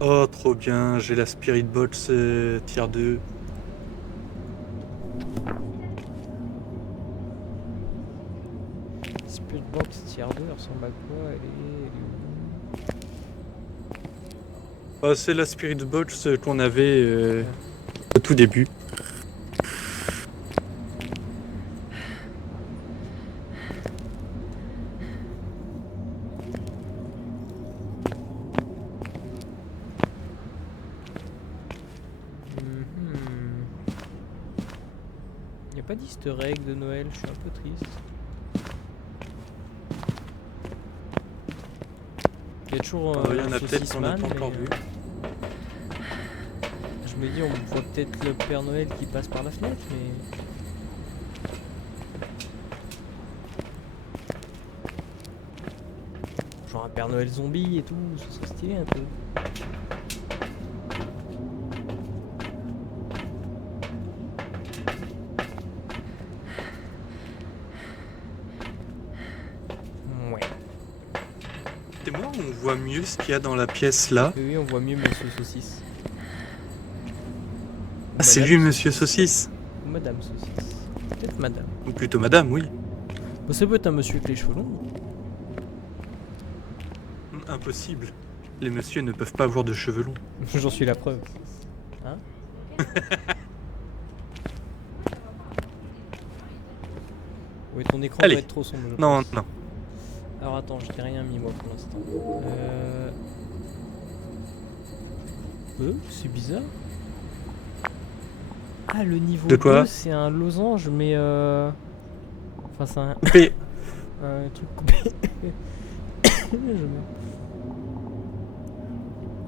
Oh, trop bien, j'ai la Spirit Box tier 2. Spirit Box tier 2, elle ressemble à quoi? Elle est où? C'est la Spirit Box qu'on avait Ah. au tout début. Y a pas d'easter egg de Noël, je suis un peu triste. Il y a toujours Il y en a peut-être Saucisse qu'on n'a Man, pas mais encore vu. je me dis on voit peut-être le Père Noël qui passe par la fenêtre, mais genre un Père Noël zombie et tout, ce serait stylé un peu. Ouais. Et moi, on voit mieux ce qu'il y a dans la pièce là. Oui, oui, on voit mieux Monsieur Saucisse. Ou Ah, c'est Madame lui, Monsieur Saucisse. Saucisse. Ou Madame Saucisse. Peut-être Madame. Ou plutôt Madame, oui. Bon, ça peut être un monsieur avec les cheveux longs. Impossible. Les messieurs ne peuvent pas avoir de cheveux longs. J'en suis la preuve. Hein? Ouais, ton écran doit Allez. être trop sombre, je Non, pense. non. Alors attends, je t'ai rien mis moi pour l'instant. C'est bizarre. Ah, le niveau De 2, quoi? c'est un losange, mais enfin, c'est un, Coupé. un truc coupé. Je meurs.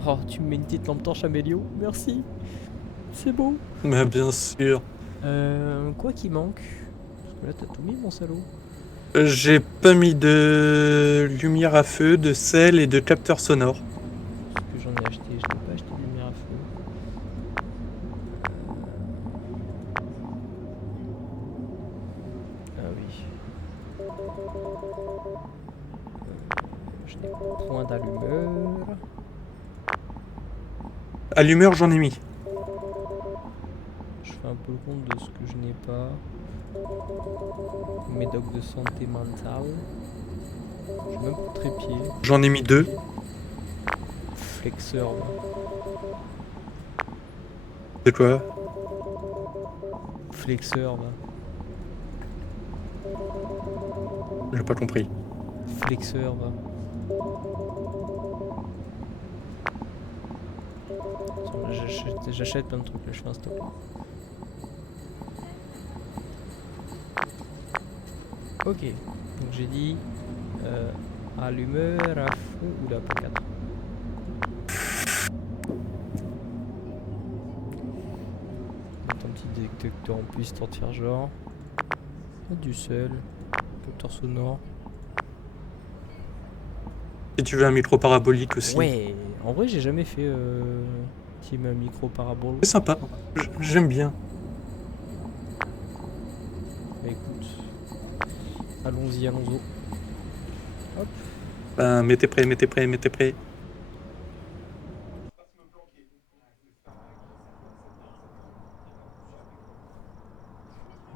Oh, tu me mets une petite lampe torche Amélio. Merci. C'est beau. Mais bien sûr. Quoi qui manque? Parce que là, t'as tout mis, mon salaud. J'ai pas mis de lumière à feu, de sel et de capteur sonore. Ce que j'en ai acheté, je n'ai pas acheté de lumière à feu. Ah oui. Je n'ai point d'allumeur. Allumeur, j'en ai mis. Je fais un peu le compte de ce que je n'ai pas. Médoc de santé mentale. J'ai même pas de trépied. J'en ai mis 2. Flexeur. Va. De quoi? Flexeur. Va. J'ai pas compris. Flexeur. Va. J'achète plein de trucs là, je fais un stock. Ok, donc j'ai dit allumeur à feu. Oula, pas 4. Mettre un petit détecteur en plus histoire de faire genre. Du sel, capteur sonore. Si tu veux un micro parabolique aussi. Ouais, en vrai j'ai jamais fait team micro parabole. C'est sympa. J'aime bien. Bah écoute, allons-y, allons-y. Hop. Ben, mettez prêt, mettez prêt, mettez prêt.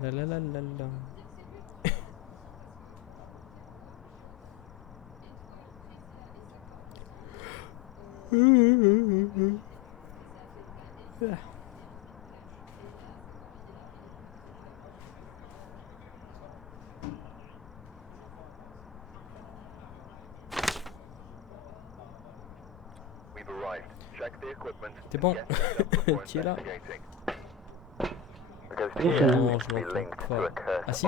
La la la la la. Ah. T'es bon. Tu es là. Non, je l'entends pas. Ah si.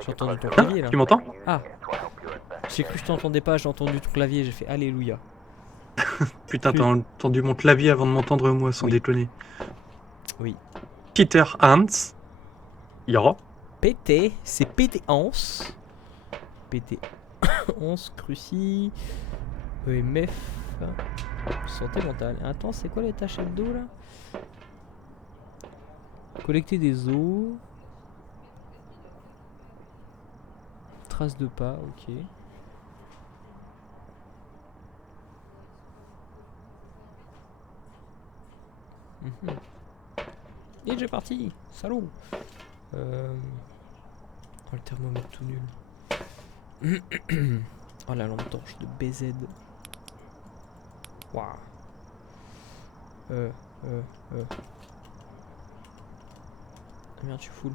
J'ai entendu ton clavier là. Tu m'entends? Ah. J'ai cru que je t'entendais pas, j'ai entendu ton clavier, j'ai fait Alléluia. Putain, t'as entendu mon clavier avant de m'entendre moi, sans Oui. déconner. Oui. Peter Hans. Ja. PT, c'est PT 11. PT 11, Cruci, EMF, santé mentale. Attends, c'est quoi les tâches hebdo là? Collecter des os. Traces de pas, ok. Mhm. Et j'ai parti, salaud. Oh, le thermomètre tout nul. Oh, la lampe torche de BZ. Waouh. Ah merde, je suis full.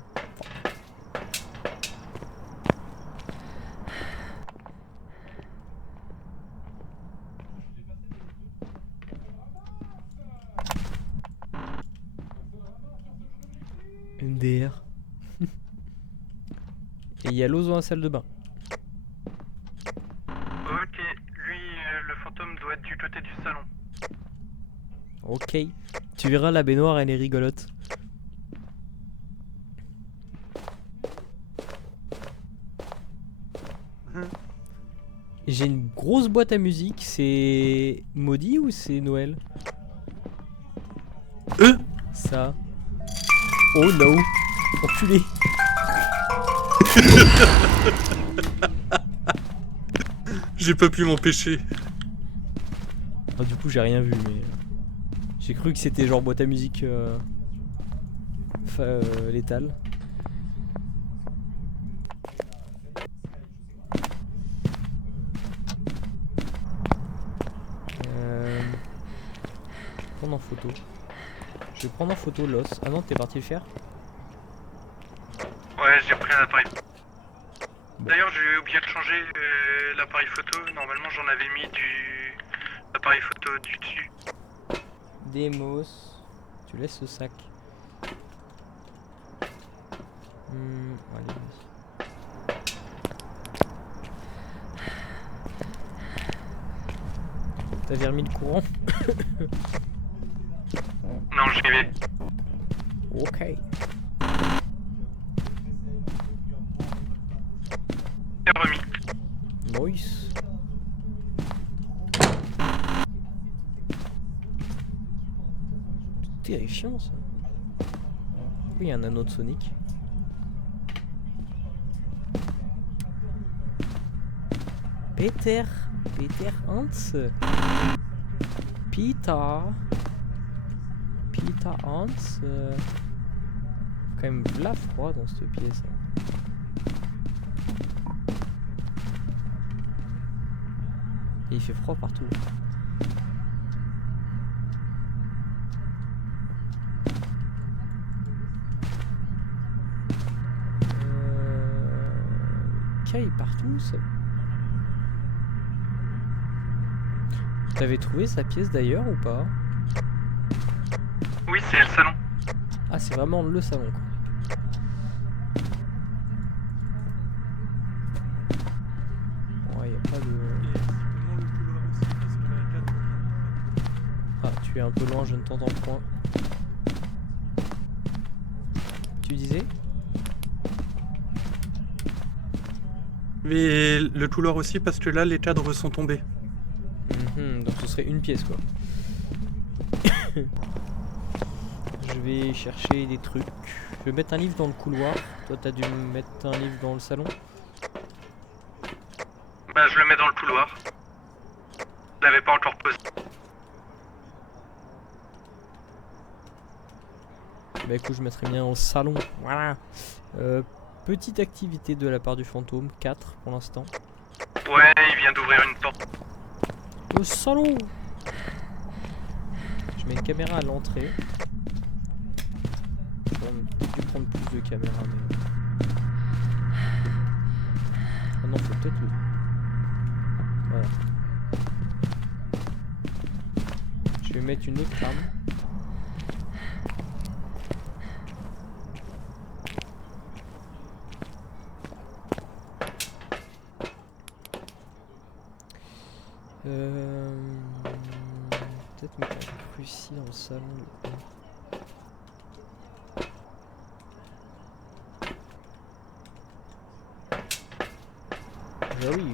MDR. Et il y a l'ozo dans la salle de bain. Ok, lui, le fantôme doit être du côté du salon. Ok. Tu verras, la baignoire, elle est rigolote. J'ai une grosse boîte à musique. C'est Maudit ou c'est Noël? Ça. Oh no. Enculé. J'ai pas pu m'empêcher. Ah, du coup, j'ai rien vu, mais. J'ai cru que c'était genre boîte à musique létale. Je vais prendre en photo. Je vais prendre en photo l'os. Ah non, t'es parti le faire? Ouais, j'ai pris un appareil. D'ailleurs, j'ai oublié de changer l'appareil photo. Normalement, j'en avais mis du appareil photo du dessus. Demos. Tu laisses ce sac. Allez, vas-y. T'avais remis le courant? Non, j'y vais. Ok. C'est remis. Nice. C'est terrifiant ça. Oui, il y a un anneau de Sonic. Peter Hans. Peter Hans. Quand même v'là froid dans cette pièce. Et il fait froid partout. Caille partout ça. T'avais trouvé sa pièce d'ailleurs ou pas? Oui, c'est le salon. Ah, c'est vraiment le salon quoi. Ouais, y a pas de... Ah, tu es un peu loin, je ne t'entends point. Tu disais? Mais le couloir aussi, parce que là, les cadres sont tombés. Donc ce serait une pièce quoi. Je vais chercher des trucs. Je vais mettre un livre dans le couloir. Toi t'as dû mettre un livre dans le salon. Bah, je le mets dans le couloir. Je l'avais pas encore posé. Bah écoute, je mettrai bien dans le salon. Voilà. Petite activité de la part du fantôme. 4 pour l'instant. Ouais, il vient d'ouvrir une porte. Le salon. Je mets une caméra à l'entrée. J'aurais dû prendre plus de caméras mais... Ah non, faut peut-être le... Voilà. Je vais mettre une autre arme. Peut-être mettre un cruci dans le salon. Ah oui.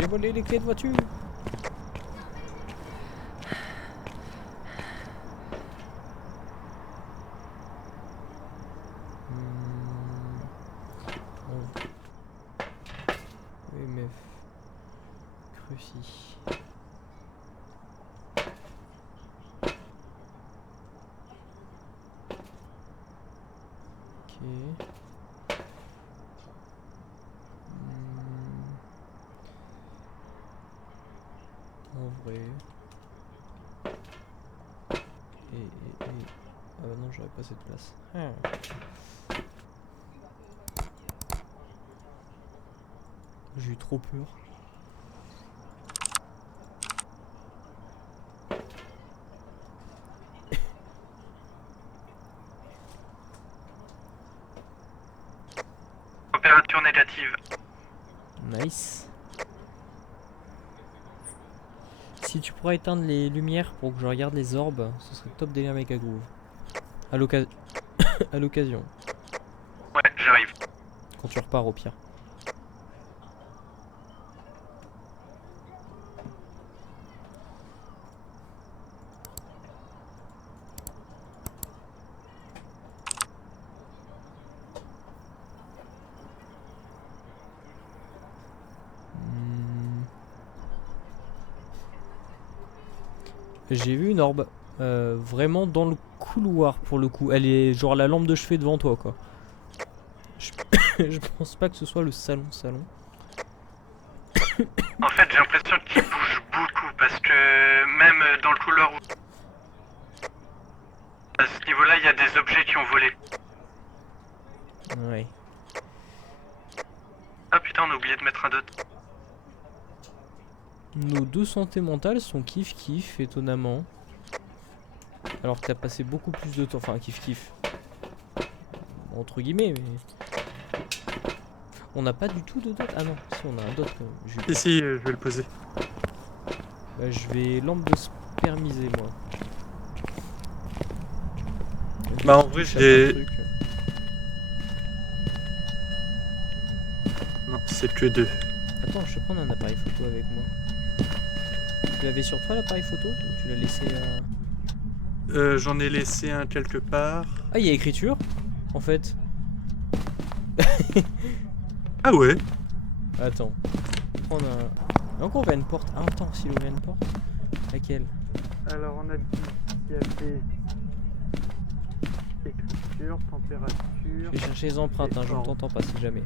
J'ai volé les clés de voiture. EMF. Cruci. Ok. En vrai. Ah bah non, j'aurais pas cette place. J'ai eu trop peur. Température négative. Nice. Si tu pourrais éteindre les lumières pour que je regarde les orbes, ce serait top délire Mecha Groove. À l'occasion. Ouais, j'arrive. Quand tu repars au pire. J'ai vu une orbe. Vraiment dans le couloir pour le coup. Elle est genre la lampe de chevet devant toi quoi. Je pense pas que ce soit le salon. En fait, j'ai l'impression qu'il bouge beaucoup parce que même dans le couloir où... À ce niveau-là, il y a des objets qui ont volé. Ouais. Ah putain, on a oublié de mettre un dot. Nos deux santé mentales sont kiff étonnamment. Alors que t'as passé beaucoup plus de temps. Enfin kiff. Entre guillemets mais... On n'a pas du tout de dot. Ah non, si on a un dot quand même. Si, je vais le poser. Bah, je vais lampe de spermiser moi. Bah en vrai j'ai... Non, c'est que 2. Attends, je vais prendre un appareil photo avec moi. Tu l'avais sur toi l'appareil photo ou tu l'as laissé à... J'en ai laissé un quelque part. Ah, il y a écriture en fait. Ah ouais. Attends. Prendre un... Encore ouvert une porte. Ah attends, s'il ouvre une porte. Laquelle? Alors on a dit qu'il y avait écriture, température... Je vais chercher les empreintes, hein, je ne t'entends pas si jamais.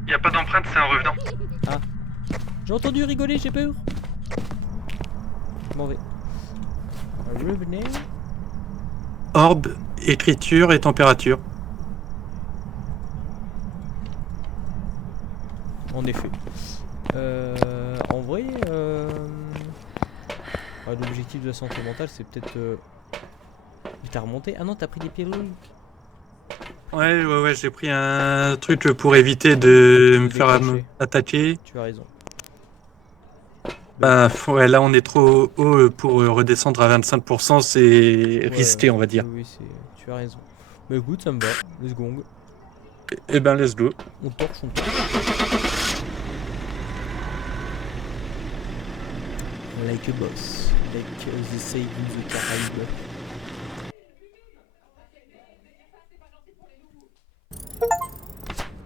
Il n'y a pas d'empreinte, c'est un revenant. Ah. J'ai entendu rigoler, j'ai peur. Je m'en vais. Revenez. Orbe, écriture et température. En effet. En vrai, l'objectif de la santé mentale, c'est peut-être... T'as remonté? Ah non, t'as pris des pilules. Ouais, j'ai pris un truc pour éviter de me faire attaquer. Tu as raison. Bah ouais, là on est trop haut pour redescendre à 25%, c'est risqué on va dire. Oui, tu as raison. Bah écoute, ça me va. Let's go. Et ben let's go. On torche. Like a boss. Like they say in the Caraïbes.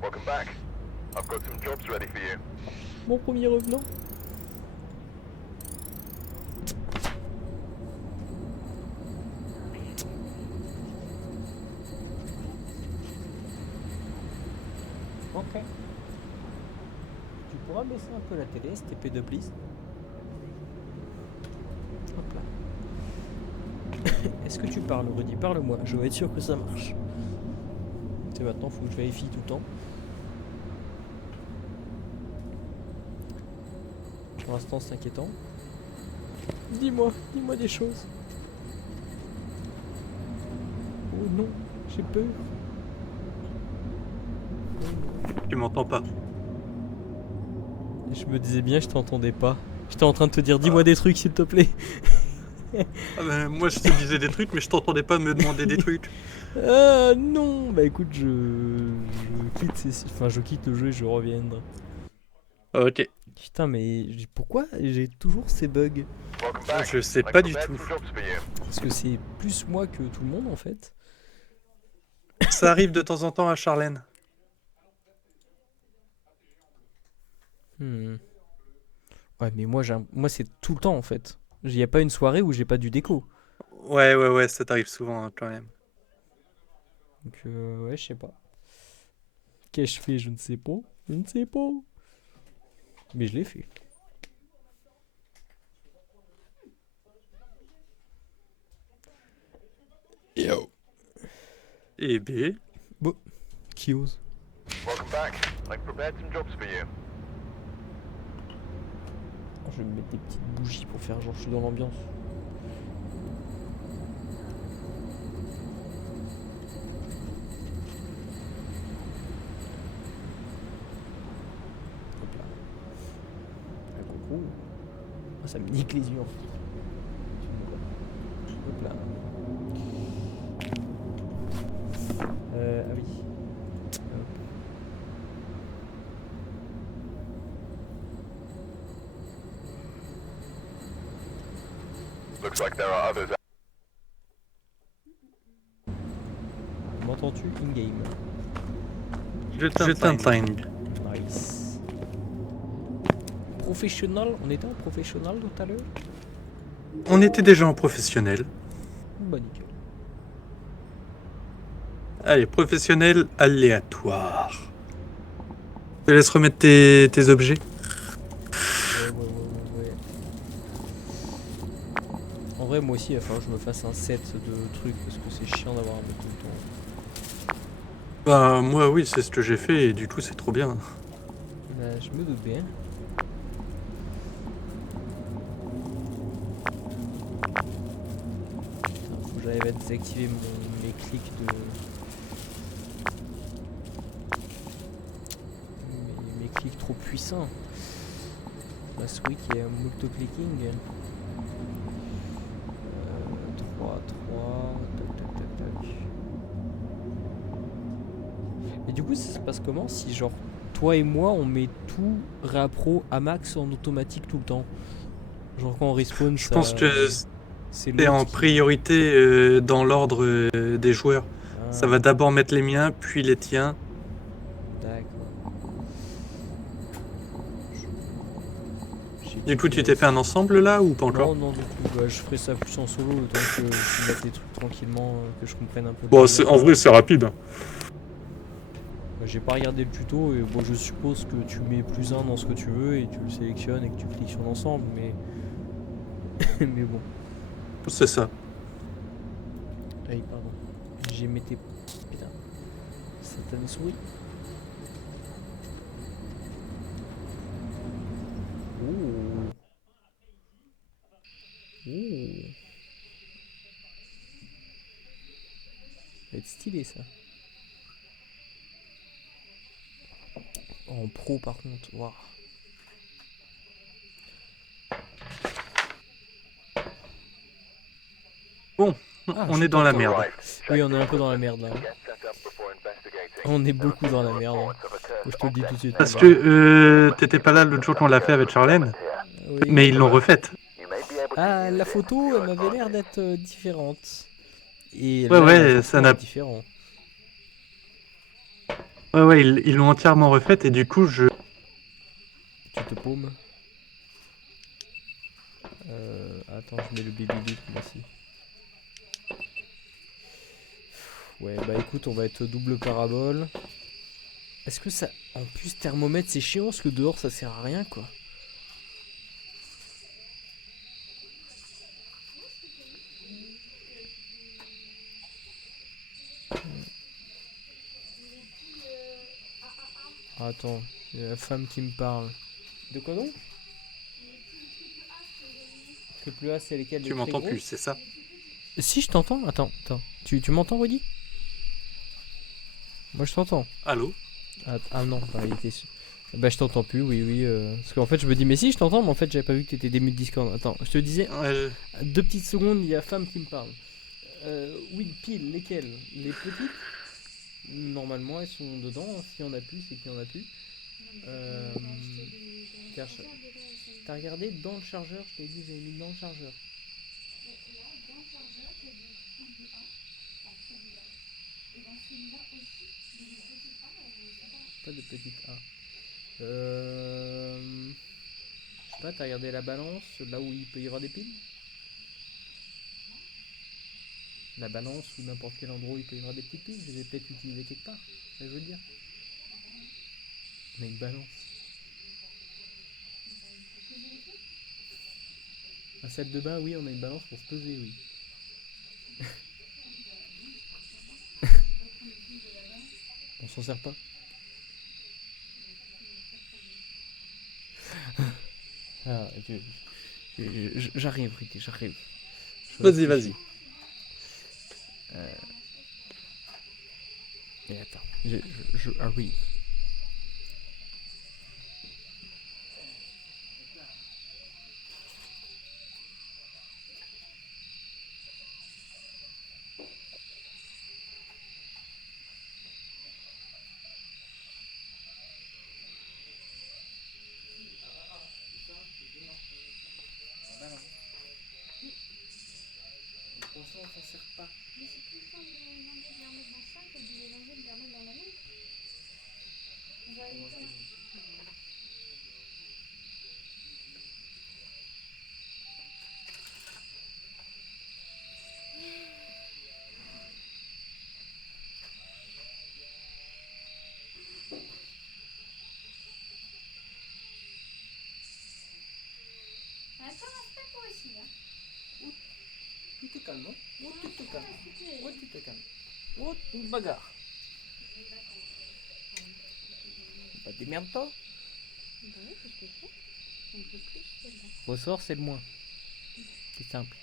Welcome back. I've got some jobs ready for you. Mon premier revenant. Ok. Tu pourras baisser un peu la télé, STP de please. Hop là. Est-ce que tu parles, Rudy? Parle-moi, je vais être sûr que ça marche. C'est maintenant, faut que je vérifie tout le temps. Pour l'instant, c'est inquiétant. Dis-moi des choses. Oh non, j'ai peur. Tu m'entends pas. Je me disais bien, je t'entendais pas. J'étais en train de te dire, dis-moi des trucs s'il te plaît. Ah ben, moi je te disais des trucs mais je t'entendais pas me demander des trucs. Ah non, bah écoute, je quitte le jeu et je reviendrai. Ok. Putain, mais pourquoi j'ai toujours ces bugs? Welcome back. Je sais I've pas du prepared tout. some jobs for you. Parce que c'est plus moi que tout le monde en fait. Ça arrive de temps en temps à Charlène. Hmm. Ouais, mais moi c'est tout le temps en fait. Il n'y a pas une soirée où j'ai pas du déco. Ouais, ça t'arrive souvent hein, quand même. Donc, ouais, je sais pas. Qu'ai-je fait? Je ne sais pas. Je ne sais pas. Mais je l'ai fait. Yo. Et B. Qui ose? Welcome back. I've prepared some jobs for you. Je vais me mettre des petites bougies pour faire genre je suis dans l'ambiance. Hop là. Ah, coucou. Ah, ça me nique les yeux en fait. Hop là. Ah oui. Hop. Looks like there are others. M'entends-tu in-game? Je t'entends. Nice. Professionnel, on était en professionnel tout à l'heure? On était déjà en professionnel. Bah nickel. Allez, professionnel aléatoire. Je te laisse remettre tes objets. Ouais. En vrai, moi aussi, il va falloir que je me fasse un set de trucs parce que c'est chiant d'avoir un peu tout le temps. Bah moi oui, c'est ce que j'ai fait et du coup c'est trop bien. Bah, je me doute bien. Putain, faut que j'arrive à désactiver mes clics de. Mes clics trop puissants. Ma souris qui est un multi-clicking. 3, tac. Et du coup, ça se passe comment si, genre, toi et moi, on met tout réappro à max en automatique tout le temps? Genre, quand on respawn, Je ça. pense que C'est c'est l'autre en qui- priorité dans l'ordre des joueurs. Ça Ah, va d'abord mettre les miens, puis les tiens. d'accord. Du coup, tu t'es fait un ensemble là ou pas encore? Non, du tout. Bah, je ferai ça plus en solo, le temps que je mette des trucs tranquillement, que je comprenne un peu. Bon, le c'est- délire. en vrai, c'est rapide. Bah, j'ai pas regardé le tuto et bon, je suppose que tu mets +1 dans ce que tu veux et tu le sélectionnes et que tu cliques sur l'ensemble, mais. Mais bon. C'est ça. Aïe, pardon. J'ai mis tes. Putain. Satané souris. Oh. Ça va être stylé ça. En pro par contre, waouh. Bon, Ah, on je est dans la t'entends. merde. Oui, on est un peu dans la merde là. Get set up before investigating. On est beaucoup dans la merde. Moi, je te le dis tout de suite. Parce là. que t'étais pas là l'autre jour qu'on l'a fait avec Charlène, Oui. mais ils l'ont refaite. You may be able to Ah, use la this photo, to your elle m'avait l'air advantage. d'être différente. Et Ouais, là, ouais, l'agencement ça n'a- est différent. Ouais, ils l'ont entièrement refaite et du coup, Tu te paumes. Attends, je mets le baby loot moi aussi. Ouais, bah écoute, on va être double parabole. Est-ce que ça. En plus, thermomètre, c'est chiant parce que dehors ça sert à rien quoi. Attends, il y a la femme qui me parle. De quoi donc? Triple A, c'est lesquels? tu Les très m'entends plus, grosses? c'est ça? Si, je t'entends. Attends. Tu m'entends, Rudy? Moi, je t'entends. Allô? Ah non, bah, il était. Bah, je t'entends plus, oui. Parce qu'en fait, je me dis, mais si, je t'entends, mais en fait, j'avais pas vu que t'étais démute Discord. Attends, je te disais, Ouais, 2 petites secondes, il y a femme qui me parle. Oui, pile, lesquelles? Les petites? Normalement, elles sont dedans. S'il y en a plus, c'est qu'il y en a plus. Cache. T'as regardé dans le chargeur, je t'ai dit j'avais mis dans le chargeur. Pas de petite A. Je sais pas, t'as regardé la balance, là où il peut y avoir des piles? La balance ou n'importe quel endroit où il peut y avoir des petites piles, je les ai peut-être utilisées quelque part, c'est ça que je veux dire. On a une balance. La salle de bain, oui, on a une balance pour se peser, oui. On s'en sert pas. Ah, j'arrive, Ricky, j'arrive. Vas-y, vas-y. Et attends, je arrive. Pour ça, on s'en sert pas. Mais c'est plus simple de les enlever, de les remettre dans le sac que de les enlever, de les remettre dans la lampe. On va aller faire. Ah, commence pas toi aussi, hein. Tu te calmes, non? Oh, tu te calmes. Oh, tu te calmes. Oh, une bagarre. Bah, démerde-toi. Bah oui, qu'est-ce que c'est? On peut plus, celle-là. Ressort, c'est le moins. C'est simple.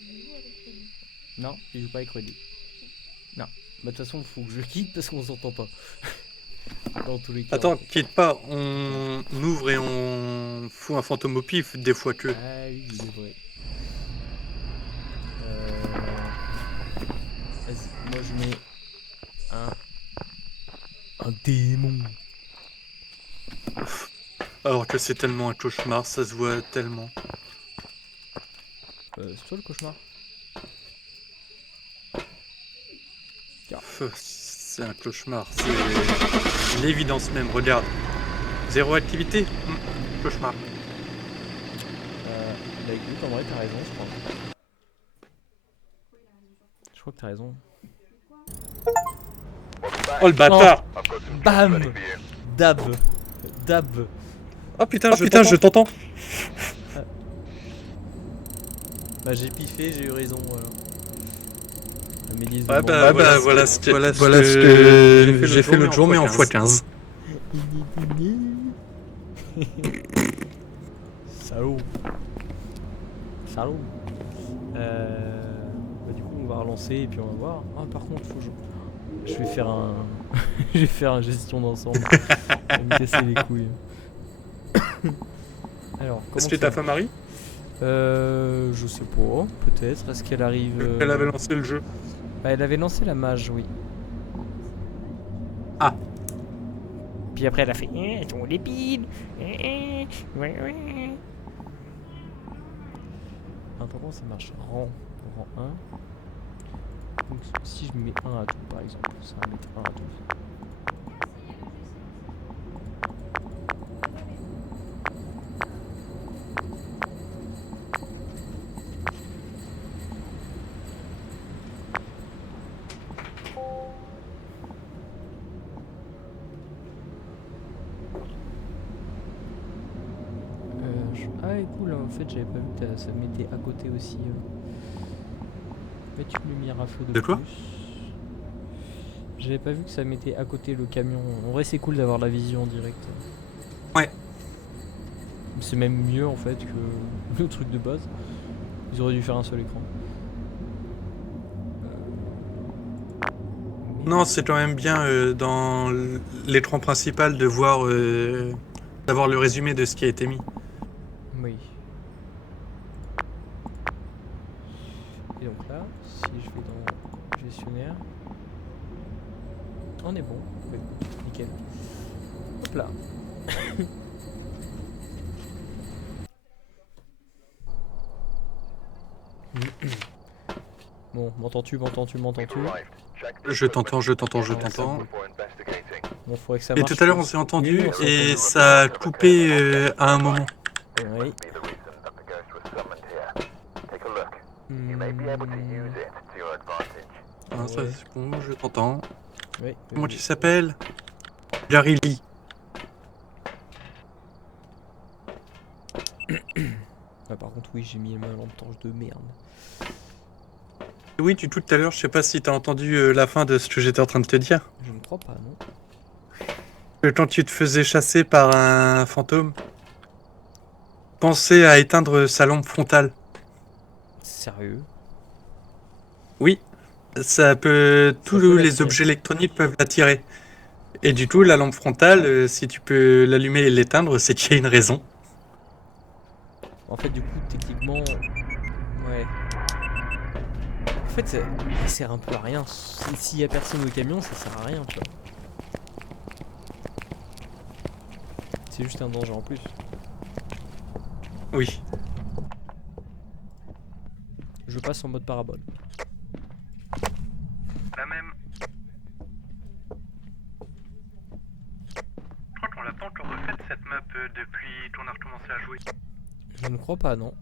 Je joue avec Rudy. Non, je joue pas avec Rudy. Non. Bah, de toute façon, faut que je quitte parce qu'on s'entend pas. Dans tous les cas. Attends, quitte pas, on ouvre et on fout un fantôme au pif des fois que. Ah oui, c'est vrai. Vas-y, moi je mets un démon. Alors que c'est tellement un cauchemar, ça se voit tellement. C'est toi le cauchemar? C'est un cauchemar, c'est l'évidence même, regarde. Zéro activité, cauchemar. Bah écoute, en vrai t'as raison je crois. Je crois que t'as raison. Welcome back. Oh le bâtard! I've got some jobs Bam! ready for you. Dab. Oh putain, je t'entends! Bah j'ai piffé, j'ai eu raison. Amélie Ouais bah voilà ce que j'ai fait l'autre jour mais en x15. Salaud. Bah du coup on va relancer et puis on va voir. Ah par contre faut que je vais faire un je vais faire un gestion d'ensemble. Ça va me casser les couilles. Alors Est-ce que ta femme arrive? je sais pas, peut-être. Est-ce qu'elle arrive Elle avait lancé le jeu. Bah, elle avait lancé la mage, oui. Ah. Puis après elle a fait ton lépine. Attends, comment ça marche? Rang 1. Donc si je mets 1 à tout par exemple, ça va mettre 1 à tout. Ah et cool, en fait j'avais pas vu que ça mettait à côté aussi. Mettre une lumière à feu de quoi plus. J'avais pas vu que ça mettait à côté le camion. En vrai c'est cool d'avoir la vision en direct. Ouais. C'est même mieux en fait que le truc de base. Ils auraient dû faire un seul écran. Non, c'est quand même bien dans l'écran principal de voir d'avoir le résumé de ce qui a été mis. Oui. Et donc là, si je vais dans gestionnaire, on est bon. Ouais, nickel. Hop là. Bon, m'entends-tu, m'entends-tu, m'entends-tu? Arrived. Check the Je t'entends, je t'entends, je Ouais, ça t'entends. before investigating. Bon, faudrait que ça Et marche. tout à l'heure, on s'est entendu Oui, on s'est et entendu. ça a coupé à un moment. Oui. Be the reason that the ghost was summoned here. Take a look. You may be able to use it to your advantage. Ah, ça, Ouais. c'est bon, je t'entends. Oui, Comment tu s'appelles? Gary Lee. Ah, par contre, oui, j'ai mis ma lampe torche de merde. Oui, du tout à l'heure, je sais pas si t'as entendu la fin de ce que j'étais en train de te dire. Je ne crois pas, non? Quand tu te faisais chasser par un fantôme, pensez à éteindre sa lampe frontale. Sérieux? Oui, ça peut. Tous peut les l'attirer. objets électroniques peuvent l'attirer. Et du coup, la lampe frontale, si tu peux l'allumer et l'éteindre, c'est qu'il y a une raison. En fait, du coup, techniquement... Ouais. En fait, ça sert un peu à rien. S'il y a personne au camion, ça sert à rien, tu vois. C'est juste un danger en plus. Oui. Je passe en mode parabole. La même. Je crois qu'on l'a pas encore refaite cette map depuis qu'on a recommencé à jouer. Je ne crois pas, non.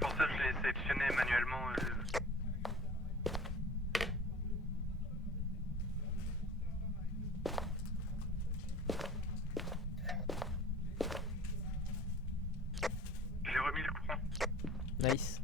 Pour ça, je l'ai sélectionné manuellement. J'ai remis le courant. Nice.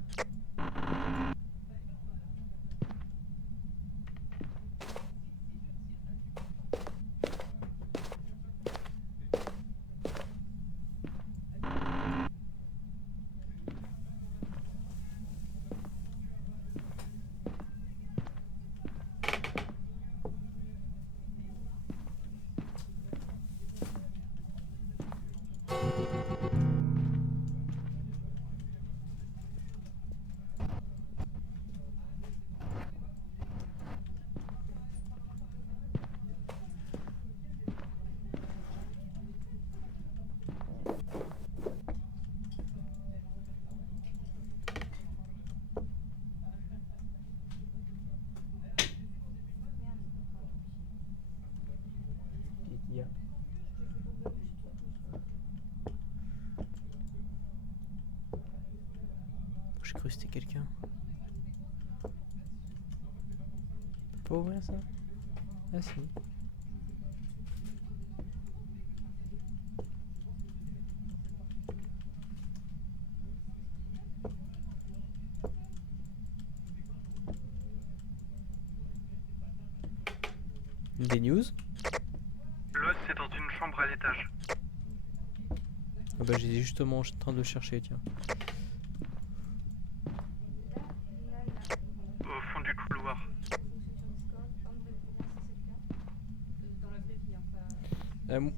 J'ai cru que c'était quelqu'un. Pas ouvrir ça? Ah si. Des news? L'os, c'est dans une chambre à l'étage. Ah bah j'étais justement en train de le chercher, tiens. Au fond du couloir.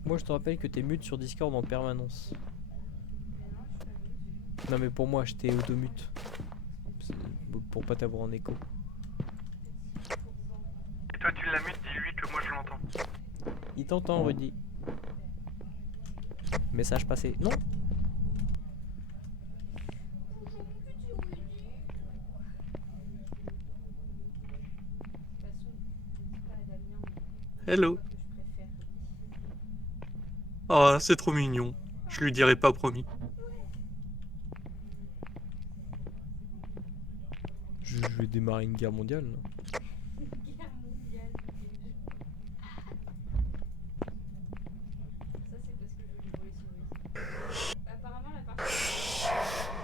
Moi je te rappelle que t'es mute sur Discord en permanence. Non mais pour moi j'étais auto-mute. Pour pas t'avoir en écho. Et toi, tu l'as mis, dis-lui que moi je l'entends. Il t'entend Rudy. Message passé. Non. Hello. Oh, c'est trop mignon. Je lui dirai pas promis. Je vais démarrer une guerre mondiale là. Guerre mondiale. Ça, c'est parce que je voulais voler sur les... Apparemment, la partie...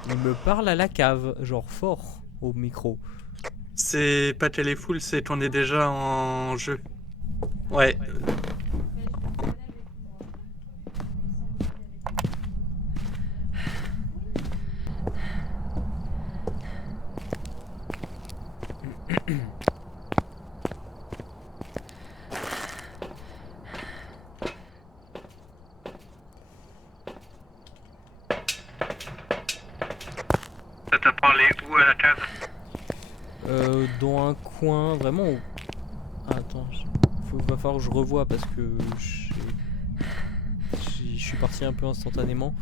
Il me parle à la cave, genre fort au micro. C'est pas qu'elle est full, c'est qu'on est déjà en jeu. Ouais. Mais je vais me avec moi. Ça t'a parlé où à la cave? Dans un coin vraiment où... Ah, attends, va falloir que je revoie parce que je suis parti un peu instantanément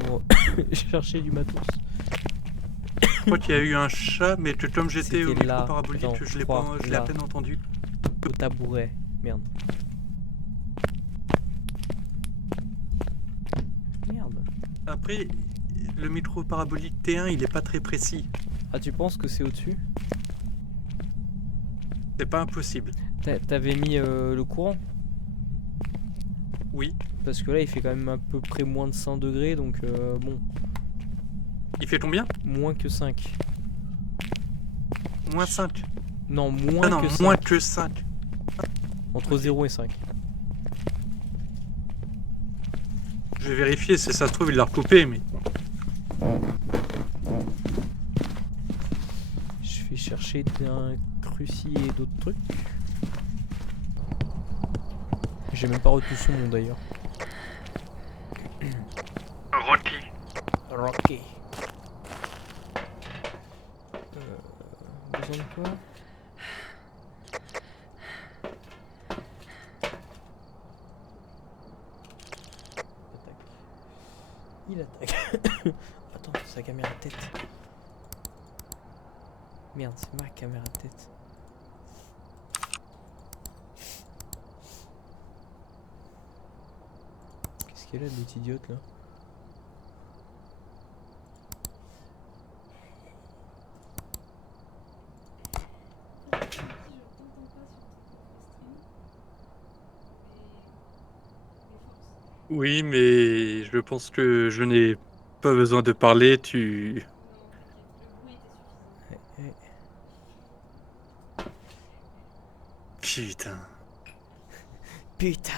pour chercher du matos. Je crois qu'il y a eu un chat, mais que comme j'étais au C'était micro là. parabolique, Attends, je l'ai crois, à là. peine entendu. Au tabouret. Merde. Merde. Après, le micro parabolique T1, il est pas très précis. Ah, tu penses que c'est au-dessus? C'est pas impossible. T'avais mis le courant? Oui. Parce que là, il fait quand même à peu près moins de 100 degrés, donc bon, Il fait combien? moins que 5. Moins 5. Non, moins Ah non, que 5. moins que 5. Entre 0 et 5. Je vais vérifier si ça se trouve, il l'a recoupé, mais... Je vais chercher un cruci et d'autres trucs. J'ai même pas retenu son nom d'ailleurs. Rocky. Rocky. Besoin de quoi? Il attaque. Attends, c'est sa caméra tête. Merde, c'est ma caméra tête. Qu'est-ce qu'elle a de l'autre idiote là? Oui, mais je pense que je n'ai pas besoin de parler, tu... Eh, Putain. putain.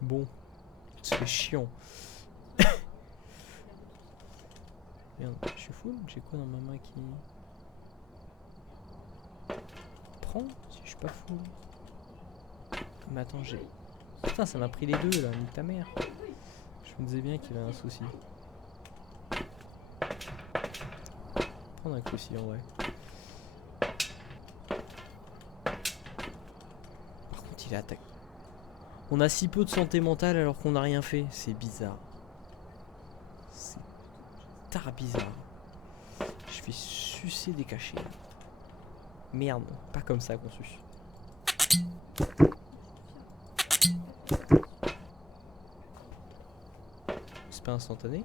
Bon, c'est chiant. Merde, je suis full? J'ai quoi dans ma main qui... Prends si je suis pas full. Mais attends, j'ai... Putain, ça m'a pris les deux là, nique ta mère. Je me disais bien qu'il y avait un souci. Prendre un cruci en vrai. Par contre, il attaque. On a si peu de santé mentale alors qu'on n'a rien fait. C'est bizarre. C'est tard bizarre. Je vais sucer des cachets. Merde, pas comme ça qu'on suce. C'est pas instantané?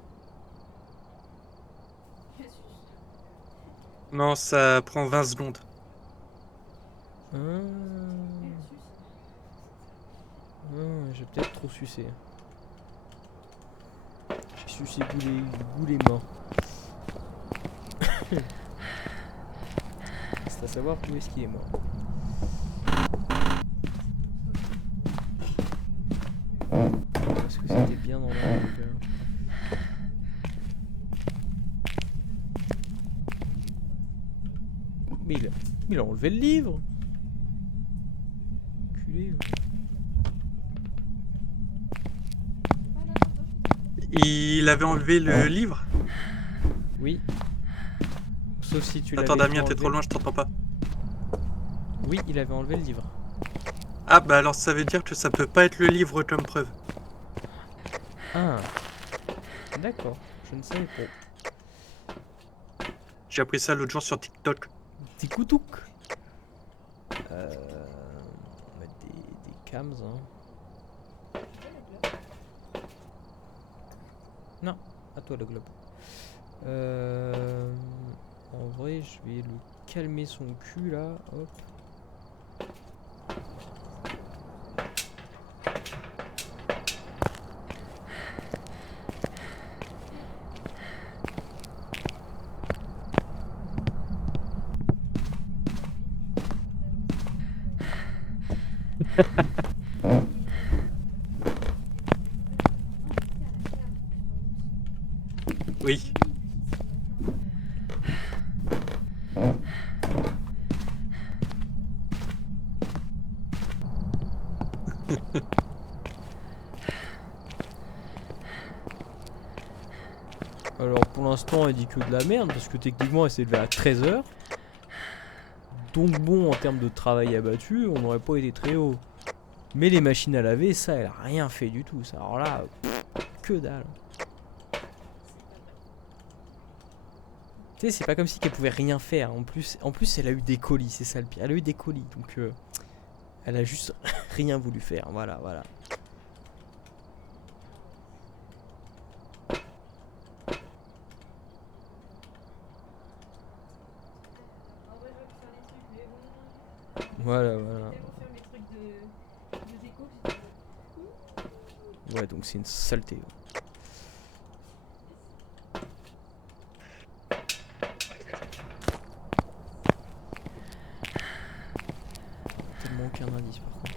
Non, ça prend 20 secondes. J'ai peut-être trop sucé. J'ai sucé goût les mains. C'est à savoir où est-ce qu'il est mort. Est-ce que c'était bien dans l'angle? Mais il a enlevé le livre. Culé. Il avait enlevé le livre? Oui. Sauf si tu l'avais Attends, Damien, t'es enlevé. trop loin, je t'entends pas. Oui, il avait enlevé le livre. Ah, bah alors ça veut dire que ça peut pas être le livre comme preuve. Ah. D'accord. Je ne savais pas. J'ai appris ça l'autre jour sur TikTok. Petit coutouk. On va mettre des cams, hein. Non, à toi le globe. En vrai, je vais le calmer son cul là. Hop. Oui. Alors pour l'instant elle dit que de la merde parce que techniquement elle s'est levée à 13h. Donc bon en termes de travail abattu on n'aurait pas été très haut. Mais les machines à laver ça elle a rien fait du tout ça. Alors là que dalle. Tu sais, c'est pas comme si qu'elle pouvait rien faire. En plus, elle a eu des colis, c'est ça le pire. Elle a eu des colis, donc elle a juste rien voulu faire. Voilà, voilà. En vrai, j'aurais pu faire des trucs, mais bon. Voilà, voilà. Tellement faire mes trucs de déco que j'étais. Ouais, donc c'est une saleté. Tellement aucun indice par contre.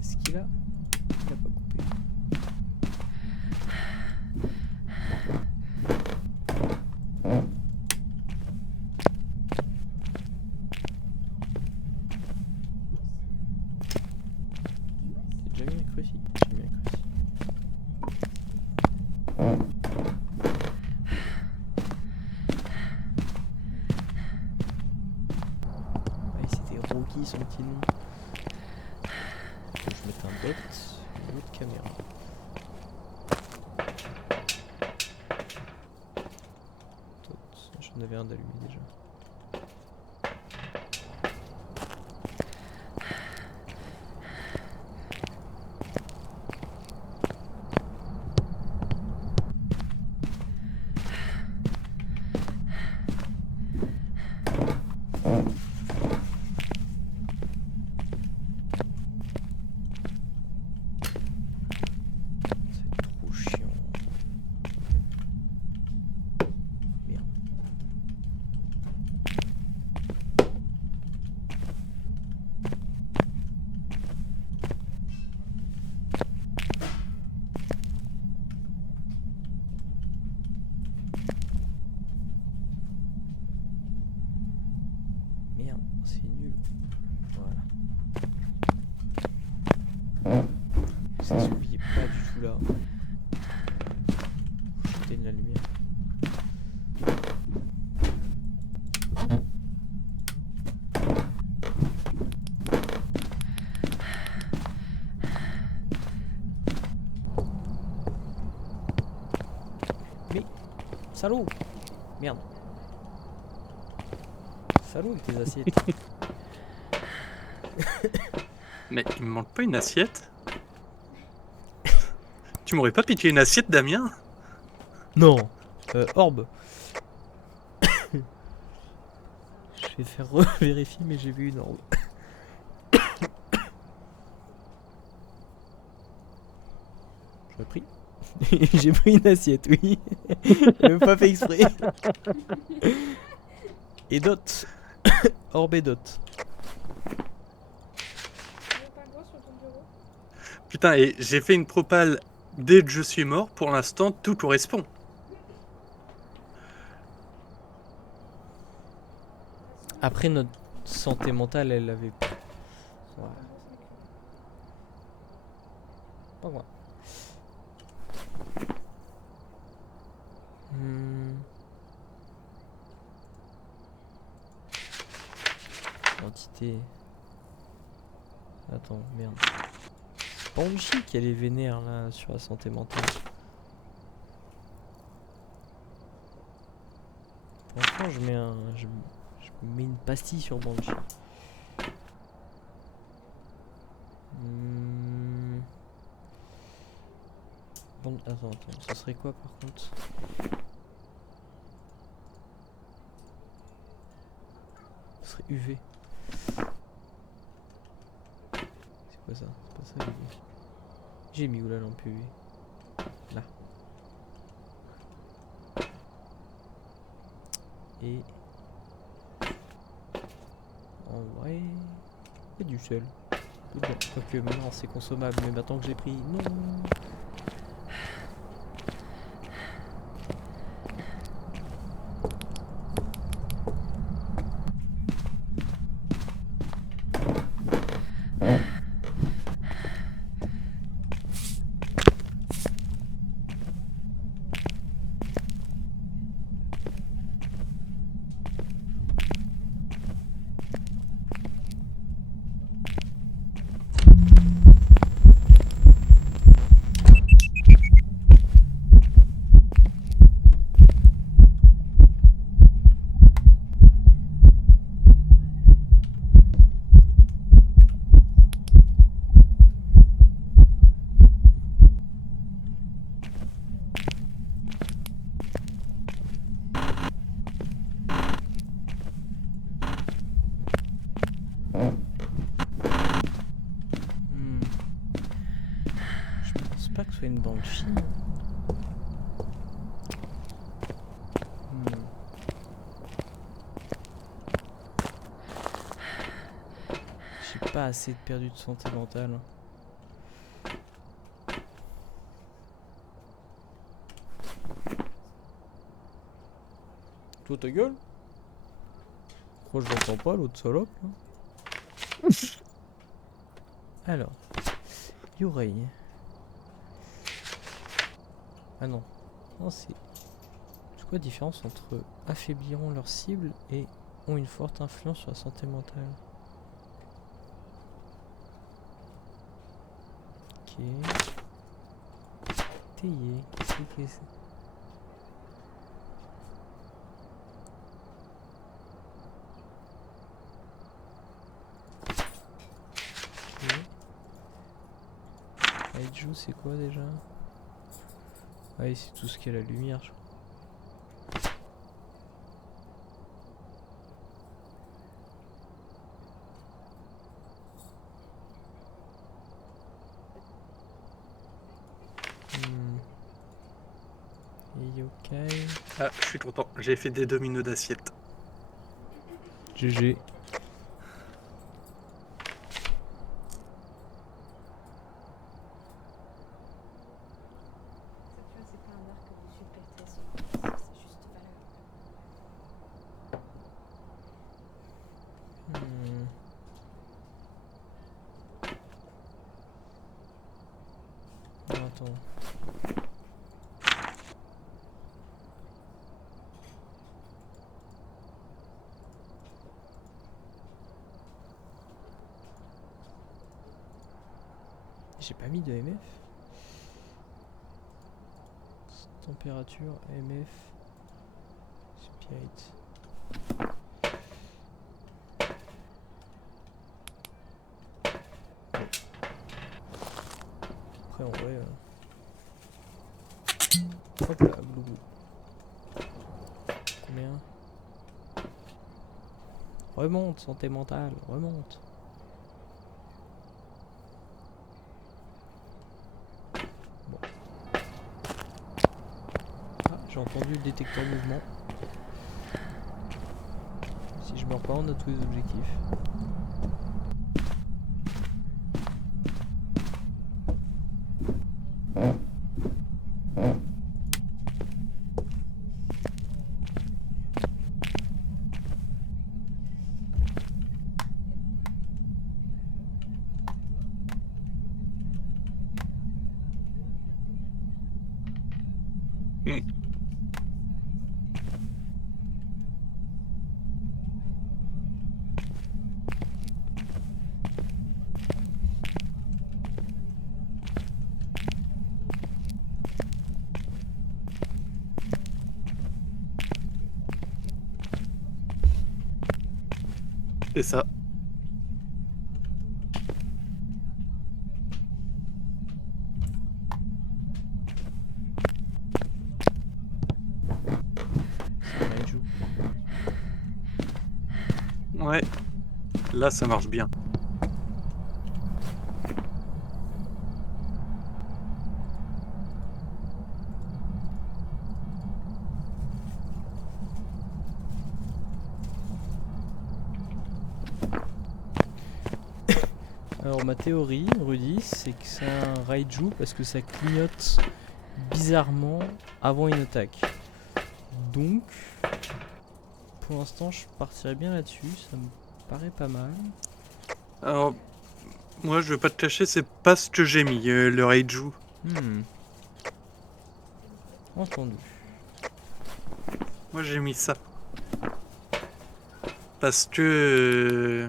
Est-ce qu'il a... Il a pas coupé. J'ai déjà mis un cruci. J'ai mis un cruci. Ouais, c'était Rocky son petit nom. Faut que je mette un bot, une autre caméra. J'en avais un d'allumé déjà. C'est trop chiant. Merde. Merde, c'est nul. Voilà. Ça s'oubliait pas du tout là. J'éteins la lumière. Mais, salaud! Merde. Salaud avec tes assiettes. Mais il me manque pas une assiette? Tu m'aurais pas piqué une assiette, Damien? Non. Orbe. Je vais faire vérifier, mais j'ai vu une orbe. J'aurais pris. J'ai pris une assiette, oui. J'ai même pas fait exprès. Et dot. Orbe et dot. Tu veux pas le voir sur ton bureau? Putain, et j'ai fait une propale dès que je suis mort. Pour l'instant, tout correspond. Après, notre santé mentale, elle avait... Ouais. Pas moi. Entité. Attends, merde. Banshee qui a les vénères là sur la santé mentale. Franchement, je mets je mets une pastille sur Banshee. Bon, attends, ça serait quoi par contre? Ce serait UV. C'est quoi ça? C'est pas ça UV. J'ai mis où la lampe UV? Là. Et... en vrai... il y a du sel. Quoique maintenant c'est consommable, mais maintenant que j'ai pris... non. pas une banshee. J'ai pas assez de perdu de santé mentale. Toi ta gueule? Pourquoi je l'entends pas l'autre salope là? Alors, Yurei. Ah non, non c'est quoi la différence entre affaibliront leur cible et ont une forte influence sur la santé mentale? Ok. Taillé, qu'est-ce que c'est? Kaiju c'est quoi déjà? Ah oui, c'est tout ce qui est la lumière je crois. Et yokai. Ah, je suis content, j'ai fait des dominos d'assiette. GG. C'est pas un arc de super intéressant, c'est juste valeur. Non, attends. J'ai pas mis de MF. Température, MF. Spirit. Après en vrai... Hop là, glougou. Combien? Remonte, santé mentale, remonte. Bon. Ah, j'ai entendu le détecteur mouvement. Si je meurs pas, on a tous les objectifs. C'est ça. Kaiju. Ouais. Là, ça marche bien. Alors ma théorie, Rudy, c'est que c'est un Raiju parce que ça clignote bizarrement avant une attaque. Donc, pour l'instant, je partirais bien là-dessus, ça me paraît pas mal. Alors, moi, je vais pas te cacher, c'est pas ce que j'ai mis, le Raiju. Entendu. Moi, j'ai mis ça. Parce que...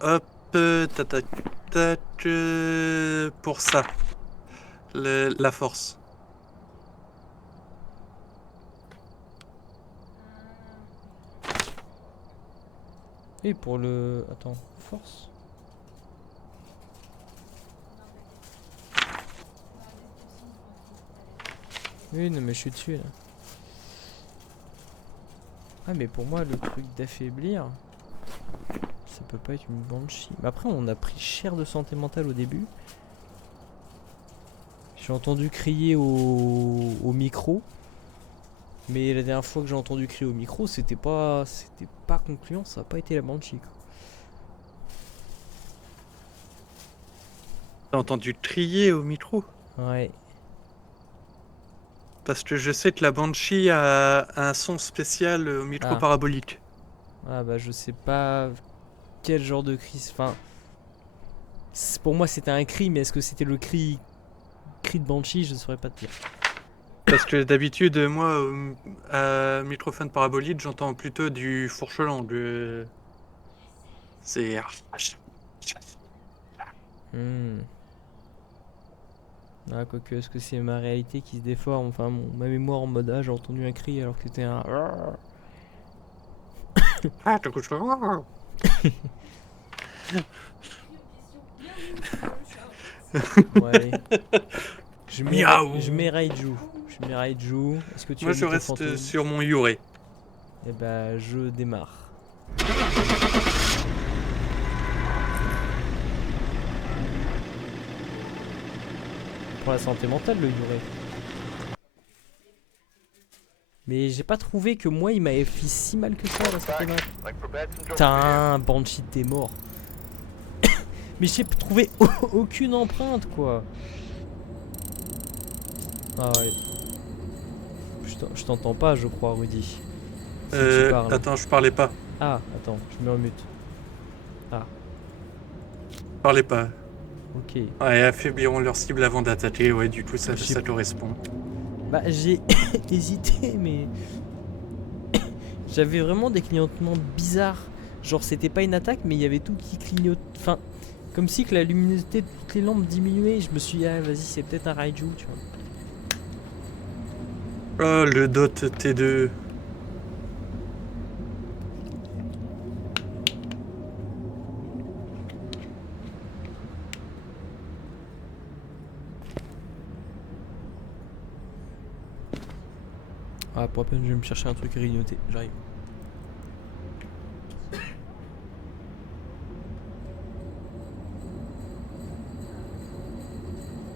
hop, tac, tac, tac, pour ça. La force. Et pour le... Attends, force? Oui, non mais je suis dessus là. Ah mais pour moi le truc d'affaiblir, ça peut pas être une banshee. Mais après on a pris cher de santé mentale au début. J'ai entendu crier au micro. Mais la dernière fois que j'ai entendu crier au micro, c'était pas concluant, ça a pas été la Banshee, quoi. T'as entendu trier au micro? Ouais. Parce que je sais que la Banshee a un son spécial au micro Ah. parabolique. Ah bah je sais pas quel genre de cri. Enfin, pour moi c'était un cri, mais est-ce que c'était le cri de Banshee? Je saurais pas te dire. Parce que d'habitude, moi, à microphone parabolique, j'entends plutôt du fourchelant. C'est... Ah, quoique, est-ce que c'est ma réalité qui se déforme? Enfin, ma mémoire en mode ah, j'ai entendu un cri alors que c'était un. Ah, t'as couché. Ouais, allez. Miaou. Je mets Raiju. Est-ce que tu Moi, as je dit tes reste fantômes? sur mon Yuré. Eh bah, je démarre. Pour la santé mentale, le Yuré. Mais j'ai pas trouvé que moi, il m'avait fait si mal que ça, la santé mentale. I've prepared some jobs for you. Putain, Banshee, t'es mort. Mais j'ai trouvé aucune empreinte, quoi. Ah ouais. Je t'entends pas, je crois, Rudy. Si tu parles. Attends, je parlais pas. Ah, attends, je me remute. Je parlais pas. Ok. Ouais, affaibliront leur cible avant d'attaquer. Ouais, du coup, ça Je sais- correspond. Bah, j'ai hésité, mais. J'avais vraiment des clignotements bizarres. Genre, c'était pas une attaque, mais il y avait tout qui clignote. Enfin, comme si que la luminosité de toutes les lampes diminuait. Je me suis dit, ah, vas-y, c'est peut-être un Raiju, tu vois. Oh, le dot T2. Ah, pour la peine, je vais me chercher un truc à grignoter. J'arrive.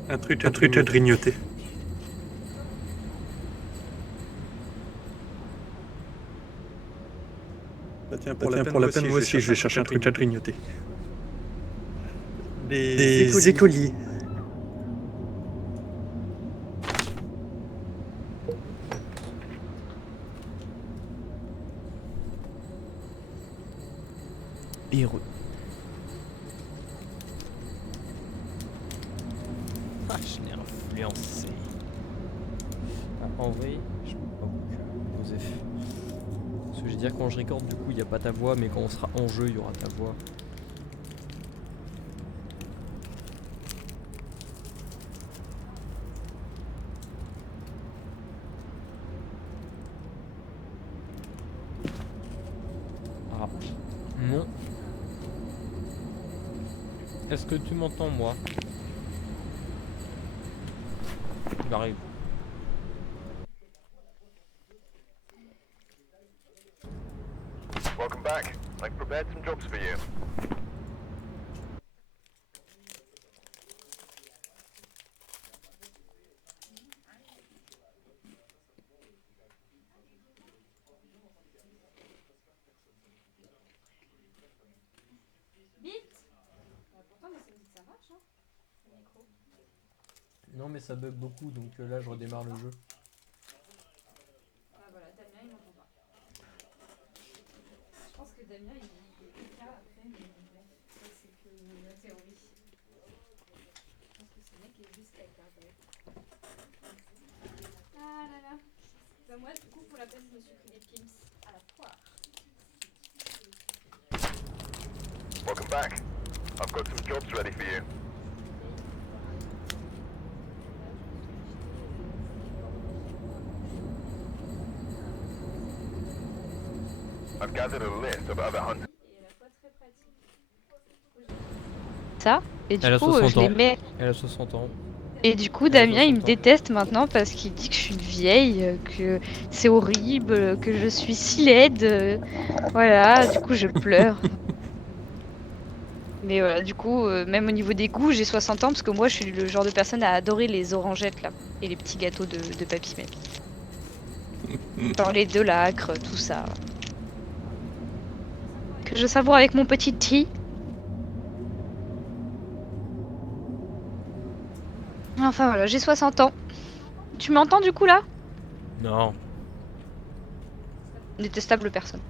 Un truc à grignoter. Bah tiens, pour la peine, moi aussi, je vais chercher un truc à grignoter. Des écoliers. Heureux. Ah, je l'ai influencé. Ah, en vrai, je peux pas beaucoup oser. Parce que je veux dire, quand je recorde, du coup, il n'y a pas ta voix, mais quand on sera en jeu, il y aura ta voix. Ah, non. Est-ce que tu m'entends, moi? J'arrive. Welcome back. I've prepared some jobs for you. Vite. Pourtant, moi, ça me dit que ça marche, hein. Le micro. Non, mais ça bug beaucoup, donc là, je redémarre le jeu. Ah, voilà, Damien, il m'entend pas. Je pense que Damien, il est là après, mais bref, ça, c'est que la théorie. Je pense que ce mec est juste avec un peu. Ah là là. Bah, moi, du coup, pour la peine, je me suis pris des pims à la poire. Welcome back. I've got some jobs ready for you. I've gathered a list of other hunters. Et à la fois très pratique. Ça et du Elle a coup 60 je les ans. mets Elle a 60 ans. et du coup Elle a Damien il me 60 ans. déteste maintenant parce qu'il dit que je suis une vieille, que c'est horrible, que je suis si laide, voilà, du coup je pleure. Mais voilà, du coup, même au niveau des goûts, j'ai 60 ans parce que moi, je suis le genre de personne à adorer les orangettes là et les petits gâteaux de papy même. Genre les deux lacres, tout ça. Que je savoure avec mon petit thé. Enfin voilà, j'ai 60 ans. Tu m'entends du coup là? Non. Détestable personne.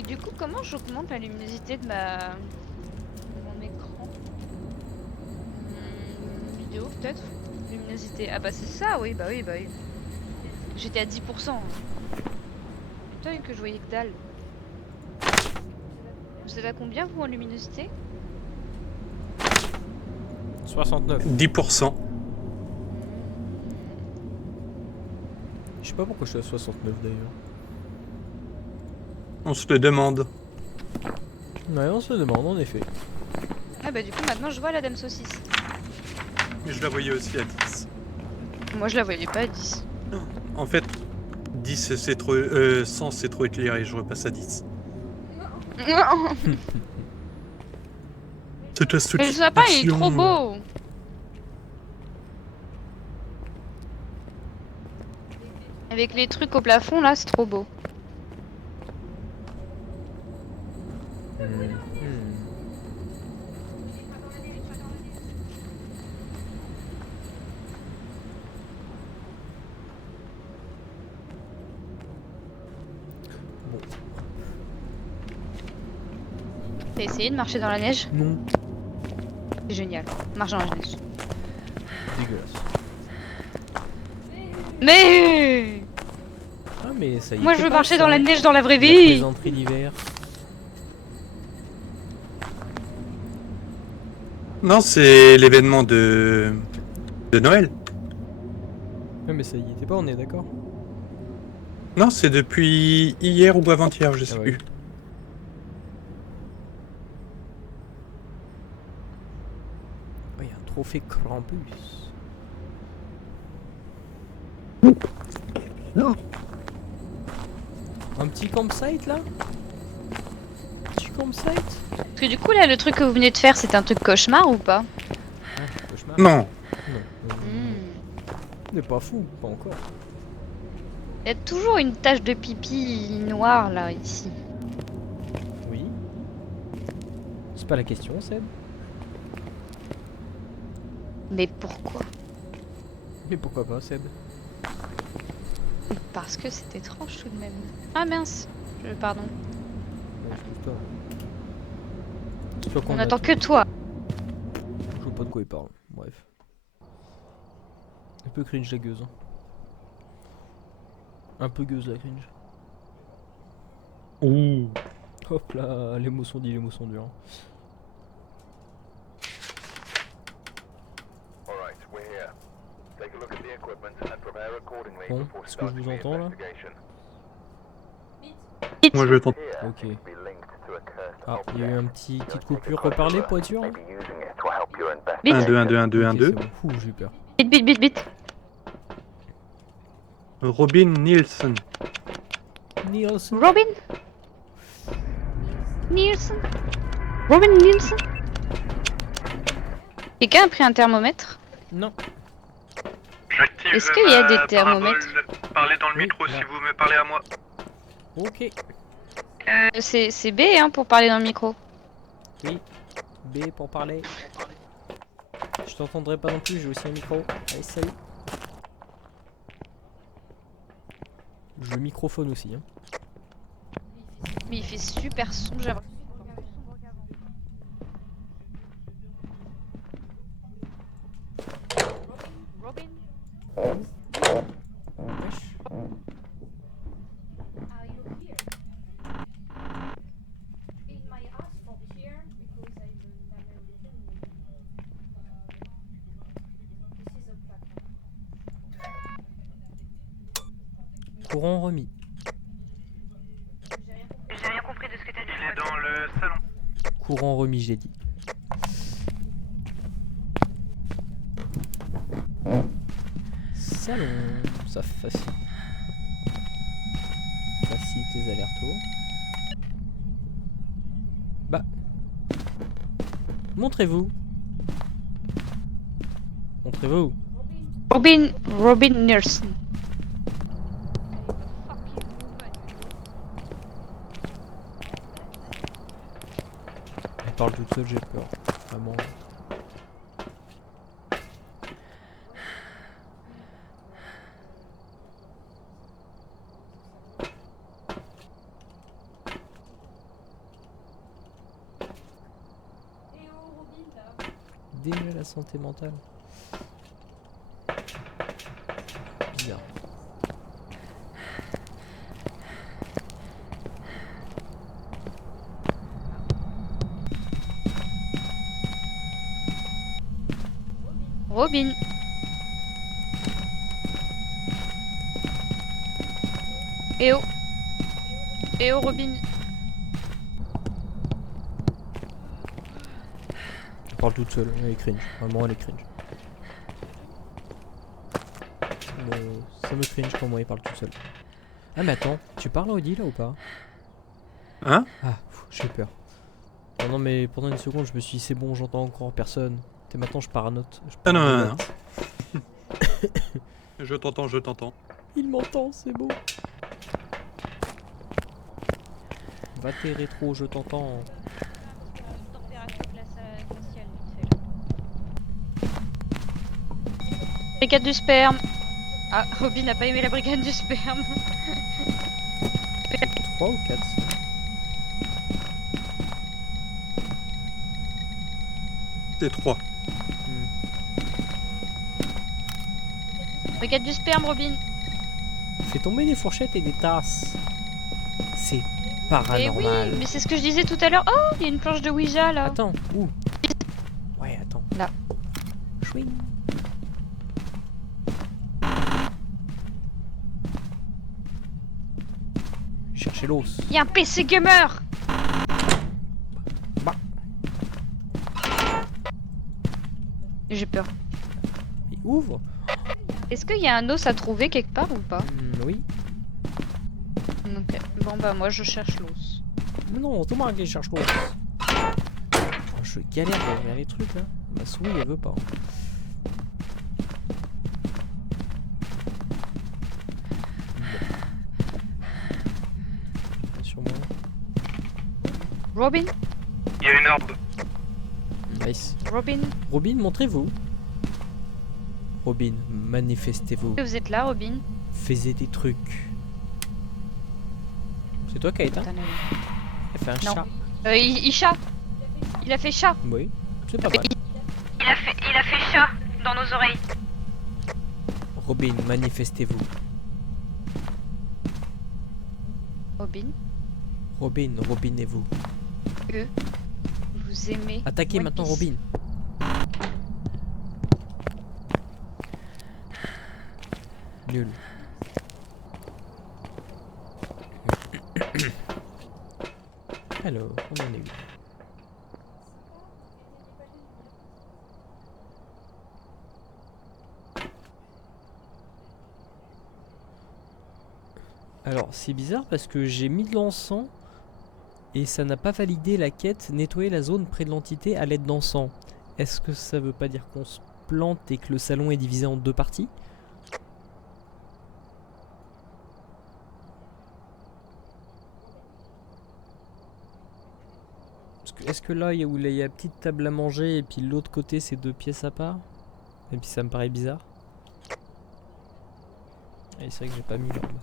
Et du coup, comment j'augmente la luminosité de mon écran? Vidéo peut-être? Luminosité. Ah bah c'est ça, oui, bah oui, bah oui. J'étais à 10%. Putain, que je voyais que dalle. Vous êtes à combien vous en luminosité? 69. 10%. Je sais pas pourquoi je suis à 69 d'ailleurs. On se le demande. Ouais, on se le demande en effet. Ah bah du coup maintenant je vois la dame saucisse. Mais je la voyais aussi à 10. Moi je la voyais pas à 10. En fait, 10 c'est trop... 100 c'est trop éclairé, je repasse à 10. C'est ta Mais le sapin il est trop beau. Avec les trucs au plafond là, c'est trop beau. Bon. T'as essayé de marcher dans la neige? Non. C'est génial. Marche dans la neige. Dégueulasse. Mais Ah mais ça y est. moi je veux marcher dans la neige dans la vraie vie. Plaisanterie d'hiver. Non, c'est l'événement de Noël. Ouais mais ça y était pas, on est d'accord. Non, c'est depuis hier ou avant-hier, je sais Ah ouais. plus. Oh, y a un trophée Krampus. Non. Un petit campsite là? Petit campsite? Parce que du coup là le truc que vous venez de faire c'est un truc cauchemar ou pas? Ah, cauchemar. Non. Non. Hmm. On n'est pas fou, pas encore. Il y a toujours une tache de pipi noire là ici. Oui. C'est pas la question, Seb. Mais pourquoi? Mais pourquoi pas, Seb? Parce que c'est étrange tout de même. Ah mince. Pardon. Non, je trouve pas. Soit qu'on On a attend tout. que toi. Je vois pas de quoi il parle. Bref. Un peu cringe la gueuse. Hein. Un peu gueuse la cringe. Ouh. Hop là, les mots sont dits, les mots sont durs. Alright, we're here. Take a look at the equipment and prepare accordingly Bon, before est-ce que je starting vous the entends là? investigation. Moi, je tente. Here, Ok. it could be linked to a cursed Ah, il y a eu object. un petite coupure. Reparler pour être sûr. Hein. Maybe using it to help your 1, 2, 1, 2, investigation. 1, 2, 1, Ok, 2. c'est bon. Ouh, j'ai eu peur. Bit bit bit bit. Robin Nielsen. Nielsen. Robin Nielsen Robin Nielsen. Quelqu'un a pris un thermomètre? Non. J'active Est-ce qu'il y a des ma thermomètres? parabole. Parlez dans le Oui, micro là. si vous me parlez à moi. Ok. C'est B hein, pour parler dans le micro. Oui. B pour parler. Je t'entendrai pas non plus, j'ai aussi un micro. Allez, salut. Je microphone aussi. Hein. Mais il fait super son, j'ai Robin Wesh. Are you here? In my asphalt here because I will never return. This is a platform. Courant remis. J'ai rien compris de ce que t'as dit. Il est dans le salon. Courant remis, j'ai dit. Salon, ça facilite les allers-retours. Montrez-vous. Montrez-vous. Robin Nielsen. Elle parle toute seule, j'ai peur. Vraiment. Et oh, Robin, là. Déjà la santé mentale. Bizarre. Robin. Eh oh. Eh oh, Robin. Elle parle toute seule, elle est cringe. Vraiment, elle est cringe. Ça me cringe quand moi, elle parle toute seule. Ah, mais attends, tu parles à Audi là ou pas? Hein? Ah, j'ai peur. Oh non, mais pendant une seconde, je me suis dit, c'est bon, j'entends encore personne. Et maintenant, je paranote. Ah non, non. Je t'entends, je t'entends. Il m'entend, c'est beau. Va tes rétro, je t'entends. Brigade du sperme. Ah, Robin n'a pas aimé la brigade du sperme. 3 ou 4? C'est 3. Brigade du sperme, Robin. Fais tomber des fourchettes et des tasses. C'est Mais paranormal. oui, mais c'est ce que je disais tout à l'heure. Oh, il y a une planche de Ouija là. Attends, où? Ouais, attends. Là. Chouing. Cherchez l'os. Il y a un PC gamer. Bah. J'ai peur. Mais ouvre. Est-ce qu'il y a un os à trouver quelque part ou pas? Oui. Ok. Bon bah moi je cherche l'os. Mais non, c'est moi qui cherche l'os. Oh, je galère à ouvrir les trucs là. Ma souris elle veut pas. Bon. Sur moi. Robin? Il y a une orbe. Nice. Robin? Robin, montrez-vous. Robin, manifestez-vous. Vous êtes là, Robin? Faisez des trucs. C'est toi qui as éteint? Attends, Elle fait un Non. chat. il chat. Il a fait chat. Oui, c'est pas mal. Il a fait chat dans nos oreilles. Robin, manifestez-vous. Robin, Robin, robinez-vous. vous aimez Attaquez One maintenant Piece. Robin. Nul. Alors, on en est où? Alors, c'est bizarre parce que j'ai mis de l'encens et ça n'a pas validé la quête nettoyer la zone près de l'entité à l'aide d'encens. Est-ce que ça veut pas dire qu'on se plante et que le salon est divisé en deux parties? Est-ce que là, il y a la petite table à manger et puis l'autre côté, c'est deux pièces à part? Et puis ça me paraît bizarre. Et c'est vrai que j'ai pas mis l'orbe.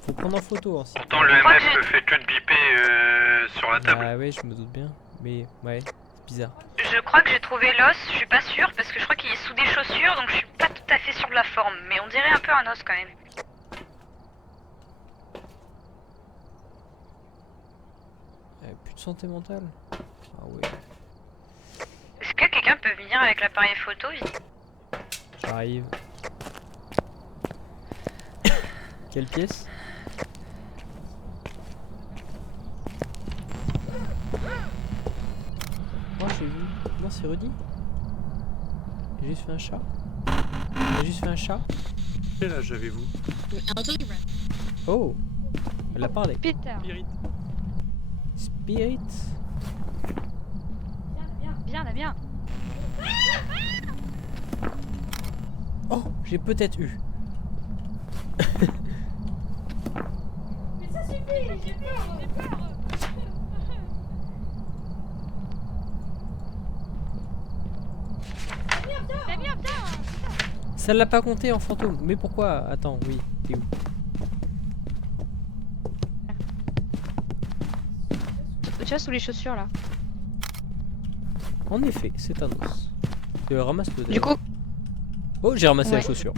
Faut prendre en photo aussi. Pourtant, le MF fait que de biper sur la table. Ah ouais, je me doute bien. Mais ouais, c'est bizarre. Je crois que j'ai trouvé l'os, je suis pas sûre parce que je crois qu'il est sous des chaussures donc je suis pas tout à fait sûre de la forme, mais on dirait un peu un os quand même. Plus de santé mentale. Ah ouais. Est-ce que quelqu'un peut venir avec l'appareil photo? J'arrive. Quelle pièce? Oh, j'ai vu. Non, c'est Rudy. J'ai juste fait un chat. J'ai juste fait un chat. Quel âge avez-vous? Oh, elle a parlé. Peter. Spirit. Spirit. Damien. Oh, j'ai peut-être eu. Mais ça suffit, j'ai peur. Damien, viens. Ça l'a pas compté en fantôme. Mais pourquoi? Attends, oui, t'es où? Tu vois sous les chaussures là. En effet, c'est un os. Ramasse-le. Du coup, Oh, j'ai ramassé la Ouais. chaussure.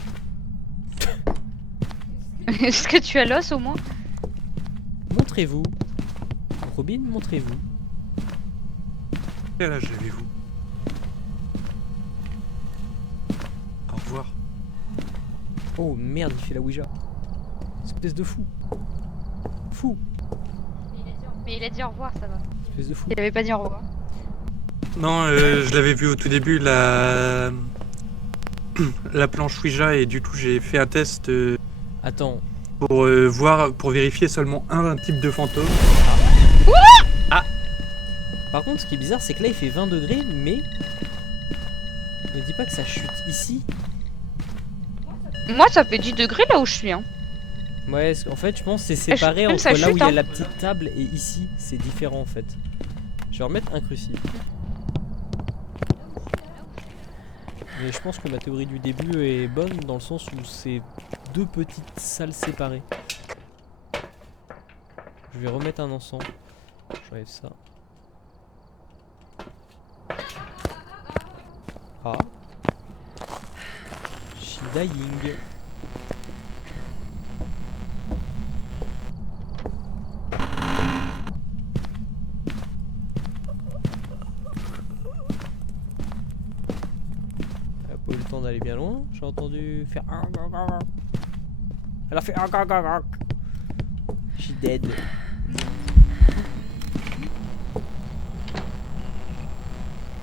est-ce que tu as l'os au moins? Montrez-vous. Robin, montrez-vous. Quel âge avez-vous? Au revoir. Oh merde, il fait la Ouija. Espèce de fou. Fou. Mais il a dit au revoir, ça va. Espèce de fou. Il avait pas dit au revoir. Non, je l'avais vu au tout début, la planche Ouija, et du coup j'ai fait un test Attends. pour pour vérifier seulement un type de fantôme. Par contre, ce qui est bizarre, c'est que là, il fait 20 degrés, mais... Ne dis pas que ça chute ici. Moi, ça fait 10 degrés là où je suis. Hein. Ouais, en fait, je pense que c'est je- séparé même entre ça là où chute, il y a hein. la petite table et ici. C'est différent, en fait. Je vais remettre un crucifix. Mais je pense que ma théorie du début est bonne, dans le sens où c'est deux petites salles séparées. Je vais remettre un encens. J'enlève ça. Ah. She dying. Elle a pas eu le temps d'aller bien loin. J'ai entendu faire. Elle a fait. She dead.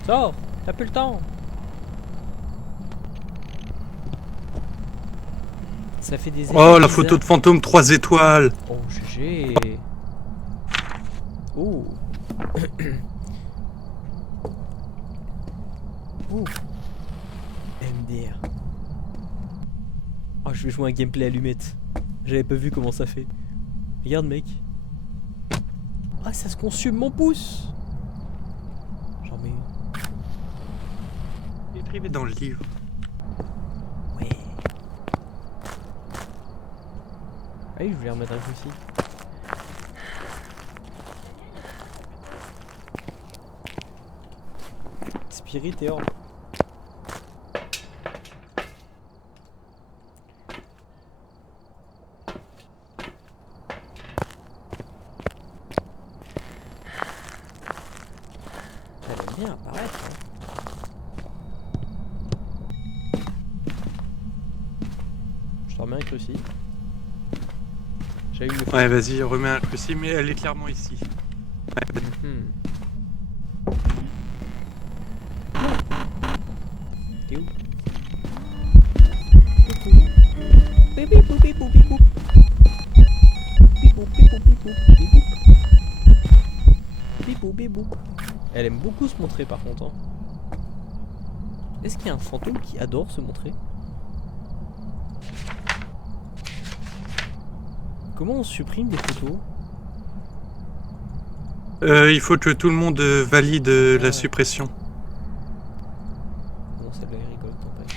Sors, t'as plus le temps. Ça fait des effets Oh, la bizarres. photo de fantôme 3 étoiles. Oh, GG. Oh. Oh. MDR. Oh, je vais jouer un gameplay allumette. J'avais pas vu comment ça fait. Regarde, mec. Ah, ça se consume mon pouce. J'en mets une. Écrivez dans le livre. Ouais. Ah oui, je voulais remettre un crucifix. Spirit et orbe. Elle aime bien apparaître. Hein. Je te remets un crucifix. J'allume le feu. Ouais, vas-y, remets un crucifix, mais elle est clairement ici. Mhm. T'es où? Bip, bip, boop, bip, boop, bip, boop. Bip, boop, bip, boop, bip, boop, bip, boop. Bip, boop, bip, boop. Elle aime beaucoup se montrer par contre. Hein. Est-ce qu'il y a un fantôme qui adore se montrer? Comment on supprime des photos? Il faut que tout le monde valide Ah. la suppression. Bon, celle-là est rigolote en fait.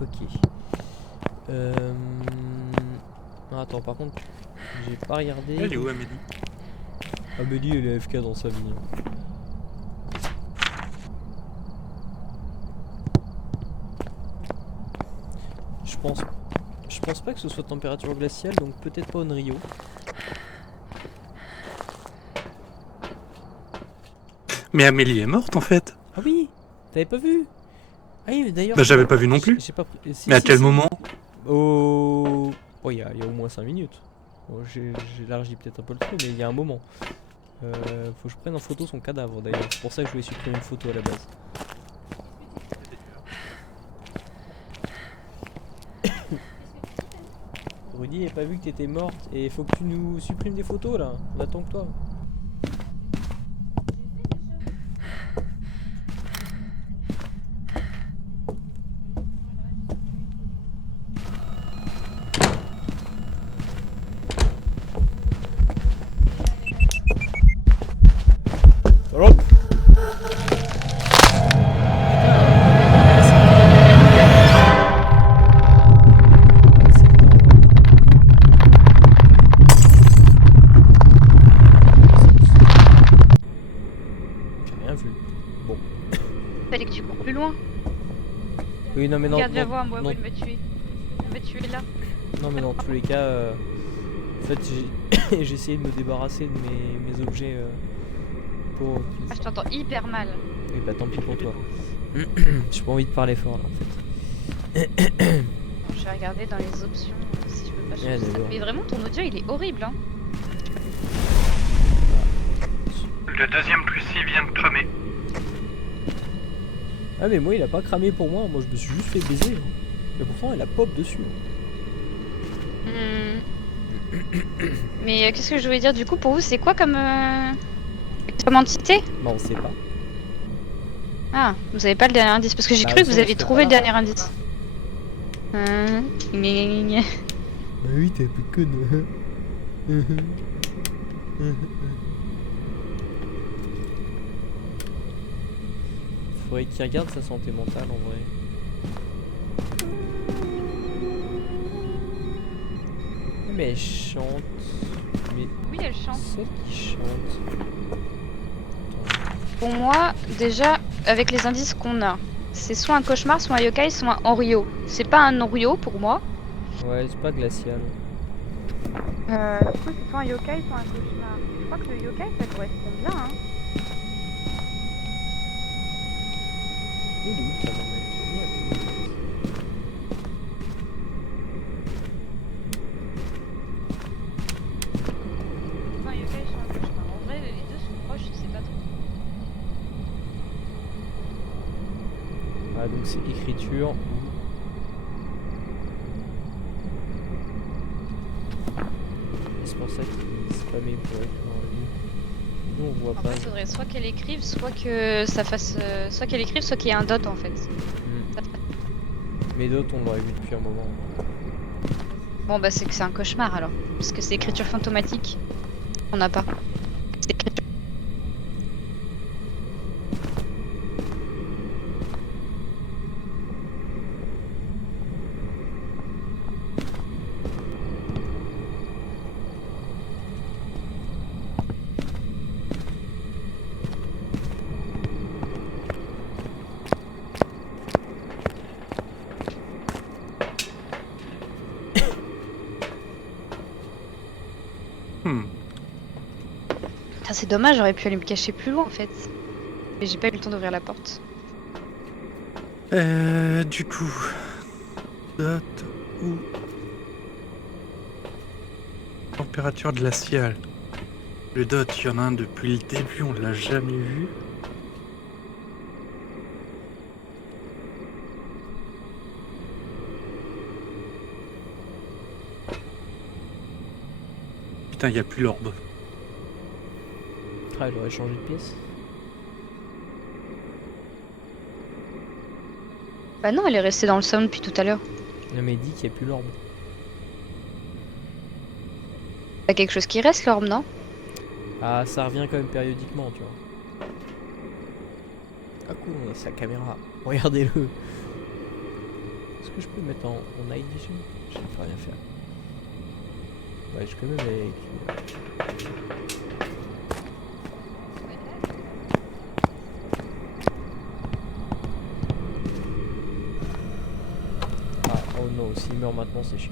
Ok. Non, attends, par contre, j'ai pas regardé. Elle est où, Amélie? Amélie, elle est AFK dans sa vie. Hein. Je pense pas que ce soit température glaciale, donc peut-être pas Onryo. Mais Amélie est morte en fait. Ah oui, t'avais pas vu? Ah oui, d'ailleurs. Bah, j'avais pas vu non plus. J'ai pas pris- si, Mais à si, quel si. moment? Oh, il y a au moins 5 minutes. Bon, j'élargis peut-être un peu le truc, mais il y a un moment. Faut que je prenne en photo son cadavre d'ailleurs. C'est pour ça que je voulais supprimer une photo à la base. Rudy, dit, j'ai pas vu que t'étais morte. Et faut que tu nous supprimes des photos là. On attend que toi. Hop. J'ai rien vu. Bon. Fallait que tu cours plus loin. Oui, non mais non. Regarde, viens non, voir, moi, non, il m'a tué. Il m'a tué là. non, mais dans tous les cas, en fait, j'ai essayé de me débarrasser de mes objets pour. Ah, je t'entends hyper mal. Oui, bah tant pis pour toi. J'ai pas envie de parler fort là en fait. Je vais regarder dans les options si je peux pas changer ça. d'accord. Mais vraiment, ton audio il est horrible. Hein. Le deuxième Plucy vient de cramer. Ah mais moi il a pas cramé pour moi, moi je me suis juste fait baiser. Mais pourtant elle a pop dessus. Mais qu'est-ce que je voulais dire du coup pour vous, c'est quoi comme entité? Bah on sait pas. Ah, vous avez pas le dernier indice parce que j'ai Bah, cru que ça, vous aviez c'était trouvé pas le là. dernier indice. Gna, gna, gna. Bah oui t'es un peu conne. Faudrait qu'il regarde sa santé mentale en vrai. Mais elle chante. Mais Oui, elle chante. celle qui chante. Pour moi, déjà, avec les indices qu'on a, c'est soit un cauchemar, soit un yokai, soit un Oreo. C'est pas un Oreo pour moi. Ouais, c'est pas glacial. Du coup, c'est soit un yokai, soit un cauchemar. Je crois que le yokai, ça correspond bien. Hein. Il est où le thermomètre? J'ai mis un thermomètre. Soit un yokai, soit un cauchemar. En vrai, les deux sont proches, je sais pas trop. Ah donc c'est écriture ou... C'est pour ça qu'il spammait pour écrire en ligne. Nous on voit En pas. fait, il faudrait soit qu'elle écrive, soit que ça fasse, soit qu'elle écrive, soit qu'il y ait un dot en fait. Mais d'autres on l'aurait vu depuis un moment. Bon bah c'est que c'est un cauchemar alors, parce que c'est écriture fantomatique. On n'a pas. C'est écriture. Putain, c'est dommage, j'aurais pu aller me cacher plus loin en fait. Mais j'ai pas eu le temps d'ouvrir la porte. Du coup, dot ou température glaciale. Le dot, il y en a un depuis le début, on l'a jamais vu. Putain, il n'y a plus l'orbe. Ah j'aurais changé de pièce. Bah non, elle est restée dans le salon depuis tout à l'heure. Non mais il dit qu'il n'y a plus l'orbe. T'as quelque chose qui reste l'orbe, non? Ah ça revient quand même périodiquement tu vois. Ah cool, on a sa caméra. Regardez-le. Est-ce que je peux le mettre en night vision? Je ne peux rien faire. Ouais je peux même avec... Ah oh non, s'il meurt maintenant c'est chiant.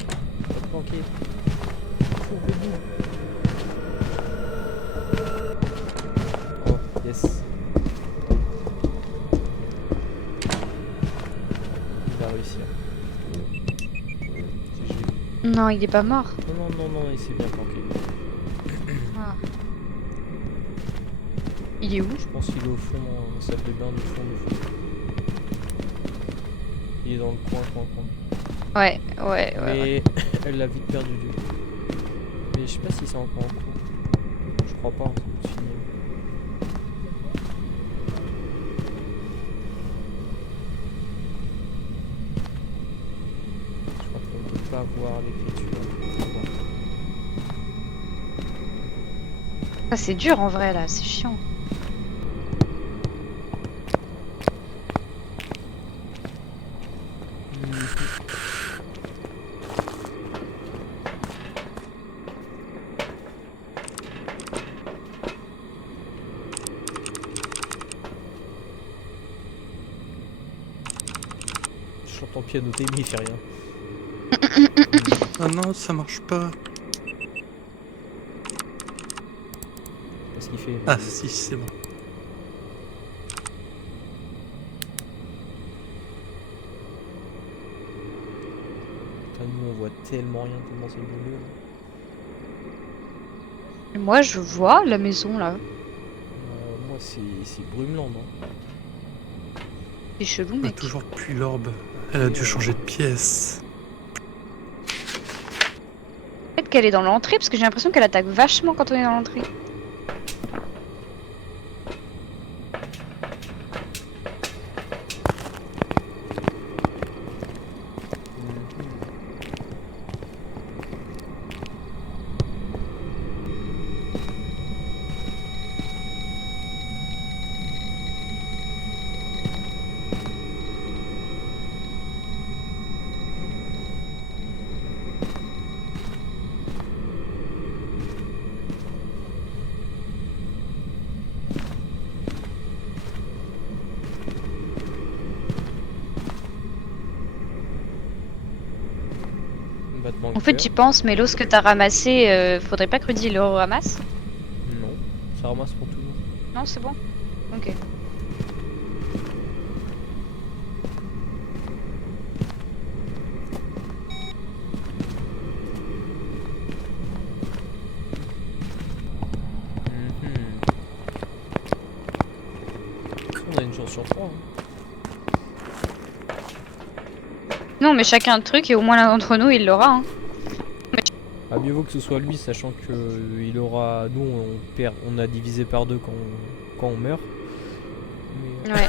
Faut te planquer. Faut debout. Oh yes. Il va réussir. GG. Non, il est pas mort. Non non non non, il s'est bien planqué. Ah. Il est où? Je pense qu'il est au fond, dans la salle de bain du fond du fond. Il est dans le coin. Ouais. Mais elle l'a vite perdu du coup. Mais je sais pas si c'est encore en cours. Je crois pas, c'est fini. Je crois qu'on peut pas voir l'écriture. Ah, c'est dur en vrai là, c'est chiant. Je j'entends pianoter, mais il fait rien. Ah non, ça marche pas. Qu'est-ce qu'il fait? Ah si, c'est bon. Putain, nous on voit tellement rien, tellement c'est bleu. Moi, je vois la maison là. Moi c'est Brumeland. Hein. C'est chelou, Mais mec. toujours depuis l'orbe. Elle a dû changer de pièce. Peut-être qu'elle est dans l'entrée parce que j'ai l'impression qu'elle attaque vachement quand on est dans l'entrée. Battement En fait, de j'y cœur. pense, mais l'eau ce que t'as ramassé, faudrait pas que Rudy le ramasse. Non, ça ramasse pour tout le monde. Non, c'est bon. Ok. On a une chance sur 3. Hein. Non, mais chacun un truc et au moins l'un d'entre nous il l'aura. Hein. Ah, mieux vaut que ce soit lui, sachant que il aura. Nous, on a divisé par 2 quand on meurt. Mais, Ouais.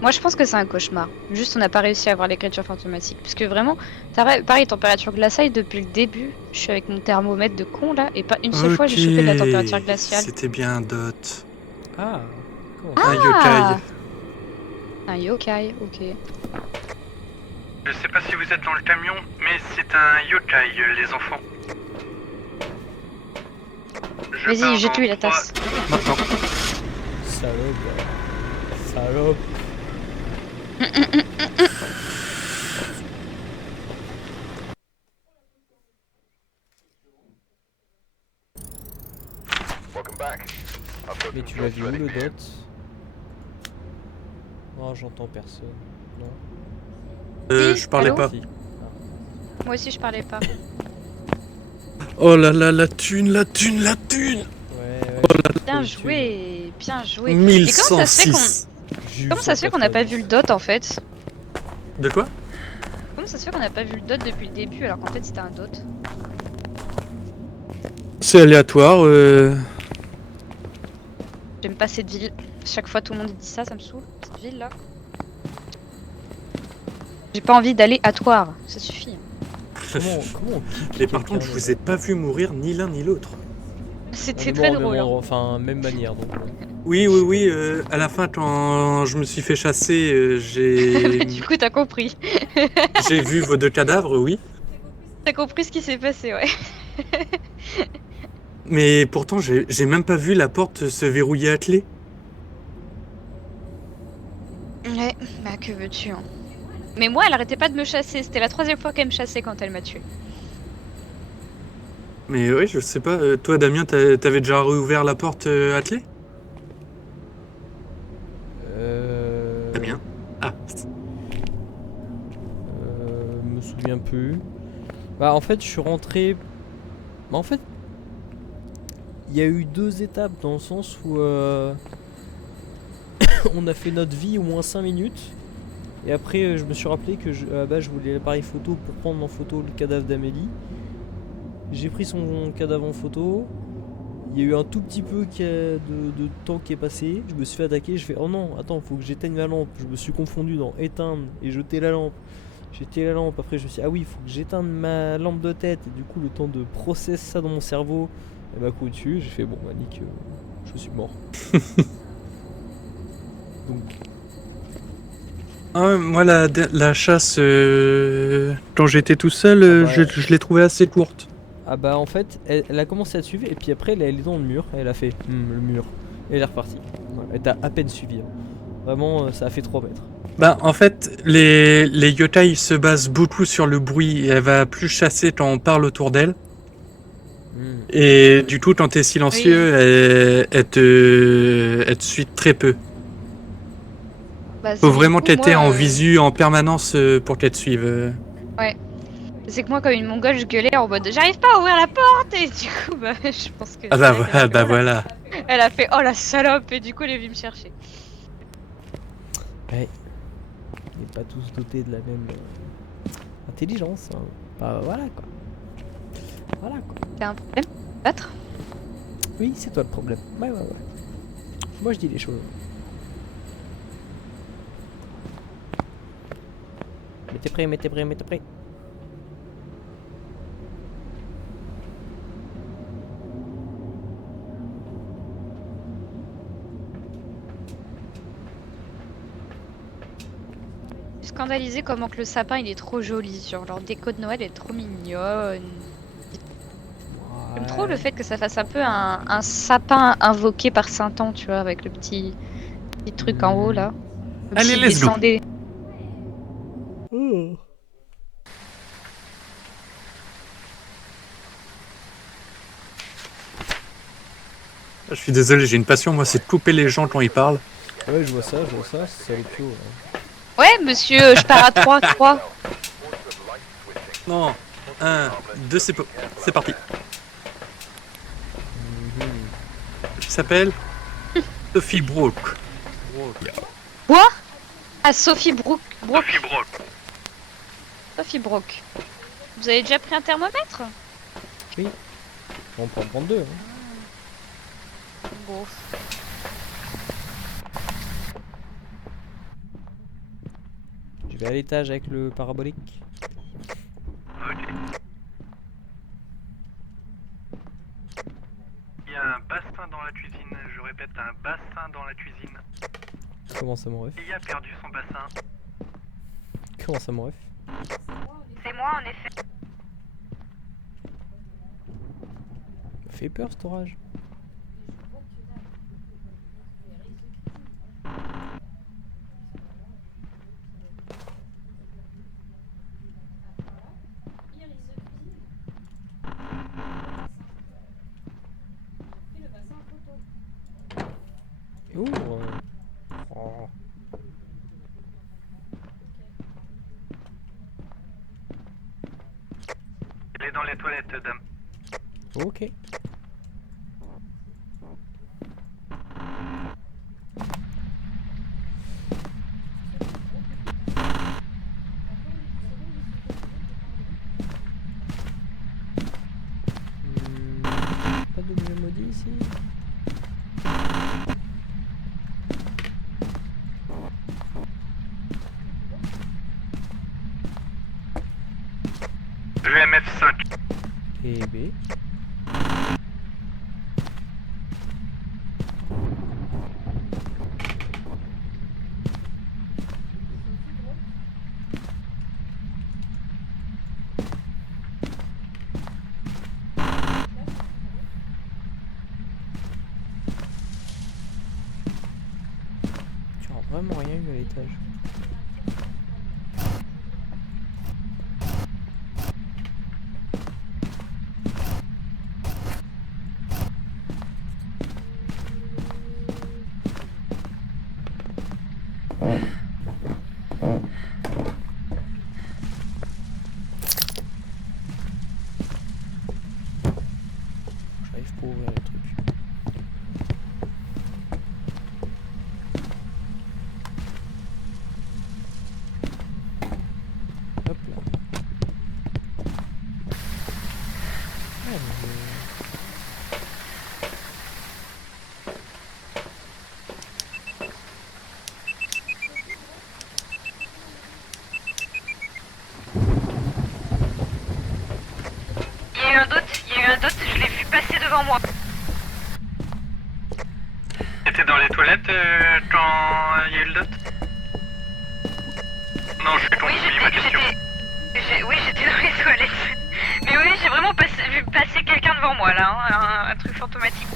Moi, je pense que c'est un cauchemar. Juste, on n'a pas réussi à avoir l'écriture fantomatique. Parce que vraiment, pareil, température glaciale depuis le début. Je suis avec mon thermomètre de con là, et pas une seule fois j'ai chopé de la température glaciale. C'était bien un dot. Ah, comment Un Ah yokai. Un yokai, ok. Je sais pas si vous êtes dans le camion, mais c'est un yokai, les enfants. Je pars Vas-y, jette-lui dans la tasse. Maintenant. Salope. Salope. Welcome back. I've got Mais some tu l'as jobs vu où ready le for you. dot? Oh, j'entends personne. Non. Je parlais allô pas. Si. Moi aussi, je parlais pas. Oh là là, la thune, la thune, la thune. Ouais. Bien Faut le joué, bien joué. Et comment ça se fait 1106. Comment ça se fait qu'on n'a pas vu le dot en fait? De quoi? Comment ça se fait qu'on n'a pas vu le dot depuis le début alors qu'en fait c'était un dot? C'est aléatoire. J'aime pas cette ville. Chaque fois tout le monde dit ça, ça me saoule. Cette ville là. J'ai pas envie d'aller à Toire, ça suffit. Comment on kick Mais par quelqu'un, contre, je là vous ai pas vu mourir ni l'un ni l'autre. On C'était est très mort au drôle. même Hein. endroit, enfin, même manière donc. Oui, à la fin, quand je me suis fait chasser, j'ai Du coup, t'as compris. j'ai vu vos 2 cadavres, oui. T'as compris ce qui s'est passé, ouais. Mais pourtant, j'ai même pas vu la porte se verrouiller à clé. Ouais, bah que veux-tu, hein. Mais moi, elle arrêtait pas de me chasser. C'était la 3e fois qu'elle me chassait quand elle m'a tué. Mais oui, je sais pas. Toi, Damien, t'avais déjà réouvert la porte à clé? Damien. Ah. Me souviens plus. Bah en fait je suis rentré. Bah en fait il y a eu 2 étapes dans le sens où On a fait notre vie au moins 5 minutes. Et après, je me suis rappelé que à la base, je voulais l'appareil photo pour prendre en photo le cadavre d'Amélie. J'ai pris son cadavre en photo. Il y a eu un tout petit peu de temps qui est passé. Je me suis fait attaquer. Je fais oh non, attends, faut que j'éteigne ma lampe. Je me suis confondu dans éteindre et jeter la lampe. J'ai éteint la lampe. Après, je me suis dit ah oui, faut que j'éteigne ma lampe de tête. Et du coup, le temps de processer ça dans mon cerveau, elle m'a couru dessus. J'ai fait bon, bah nique, je suis mort. Donc. Ah ouais, moi, la chasse quand j'étais tout seul, Ah bah, je l'ai trouvée assez courte. Ah bah en fait, elle a commencé à te suivre et puis après elle est dans le mur, elle a fait le mur et elle est repartie. Voilà, elle t'a à peine suivi. Hein. Vraiment, ça a fait 3 mètres. Bah, en fait, les yokai se basent beaucoup sur le bruit et elle va plus chasser quand on parle autour d'elle. Et du coup, quand t'es silencieux, elle te suit très peu. Bah, Faut vraiment du coup, qu'elle t'ait moi, en visu en permanence pour qu'elle te suive. c'est que moi, comme une mongole, je gueulais en mode j'arrive pas à ouvrir la porte et du coup, bah, je pense que. Ah bah, voilà. Elle a fait oh la salope et du coup, elle est venue me chercher. Ouais. On n'est pas tous dotés de la même intelligence. Hein. Bah voilà quoi. Voilà quoi. T'as un problème? Battre? Oui, c'est toi le problème. Ouais. Moi je dis les choses. Mettez prêt. Je suis scandalisée comment que le sapin il est trop joli. Genre leur déco de Noël est trop mignonne. J'aime trop le fait que ça fasse un peu un sapin invoqué par Saint-An, tu vois, avec le petit truc en haut là. Comme Allez, s'il let's go. descendait. Je suis désolé, j'ai une passion, moi, c'est de couper les gens quand ils parlent. Ouais, je vois ça, c'est salopio. Ouais, monsieur, je pars à 3. Non, 1, 2, c'est parti. Qui s'appelle Sophie Brook. Quoi? Ah, Sophie Brook. Sophie Brock. Sophie Brook. Vous avez déjà pris un thermomètre? On peut en prendre 2. Hein. Bon. Je vais à l'étage avec le parabolique. Ok. Il y a un bassin dans la cuisine, je répète, un bassin dans la cuisine. Comment ça, mon ref? Qui a perdu son bassin? Comment ça, mon ref? C'est moi, en effet. Fait peur cet orage. Ouvre. Oh. Elle est dans les toilettes, dame. Ok. Pas d'objet maudit ici. EMF5. Et B. Tu as vraiment rien eu à l'étage. J'arrive pas à ouvrir le truc. devant moi. T'étais dans les toilettes quand il y a eu le dot? Non, je suis tombé, ma question. Oui, j'étais dans les toilettes. Mais oui, j'ai vraiment vu passer quelqu'un devant moi là, hein, un truc fantomatique.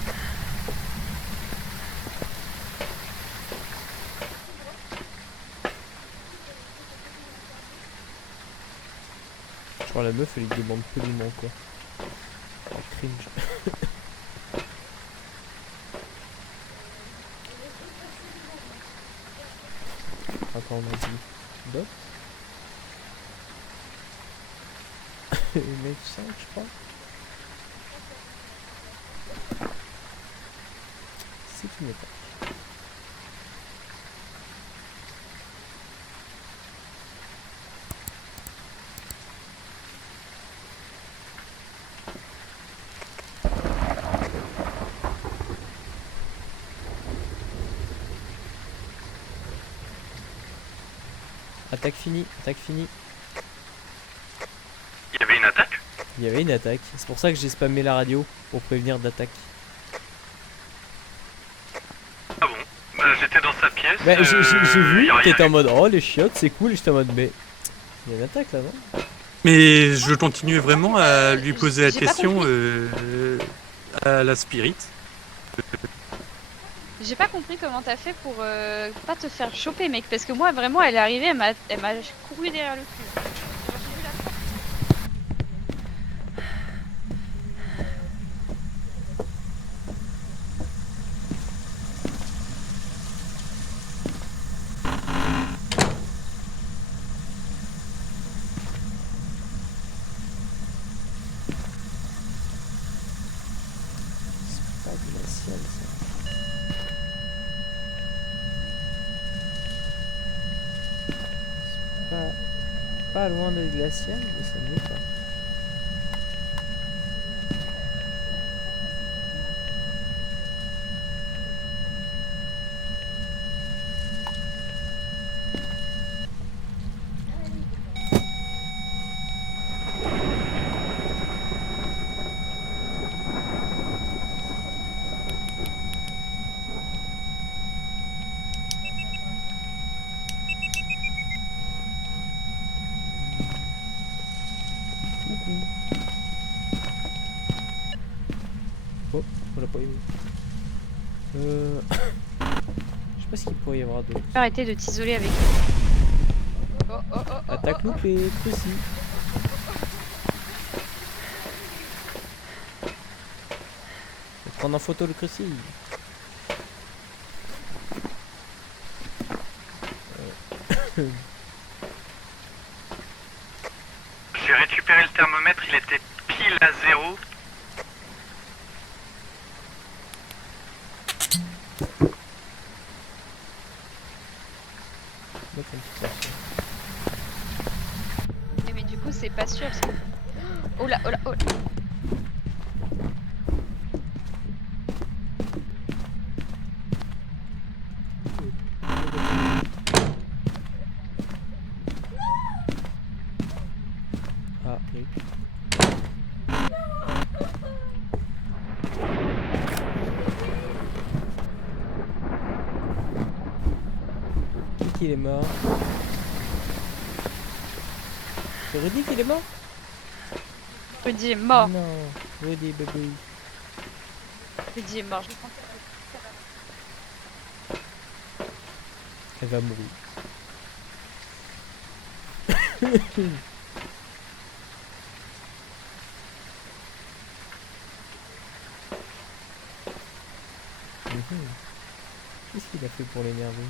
Genre la meuf elle lui demande poliment quoi. Oh cringe. Attends on a dit dot. 9,5 je crois. C'est une étape. Attaque finie, attaque finie. Il y avait une attaque? Il y avait une attaque, c'est pour ça que j'ai spammé la radio, pour prévenir d'attaque. Ah bon? Bah j'étais dans sa pièce. Bah j'ai vu, y a rien. t'étais en mode oh les chiottes c'est cool, et j'étais en mode mais... Il y a une attaque là non? Mais je continuais vraiment à lui poser la j'ai pas question compris. à la spirit. J'ai pas compris comment t'as fait pour pas te faire choper mec, parce que moi vraiment elle est arrivée, elle m'a couru derrière le cul. C'est pas glacial ça. Pas loin d'être glacial, mais ça ne l'est pas. Oh, on l'a pas eu. Je sais pas ce qu'il pourrait y avoir d'autre. Arrêtez de t'isoler avec. Attaque loupée, précis. Faut prendre en photo le cruci. J'ai récupéré le thermomètre, il était pile à 0. Mettre un petit sachet. Mais du coup c'est pas sûr parce que... Oh là, oh là, oh là. Ah, oui. Qui est mort? C'est Rudy qui est mort? Rudy est mort. Non, Rudy bébé. Rudy est mort. Je pense Elle va mourir. Qu'est-ce qu'il a fait pour l'énerver?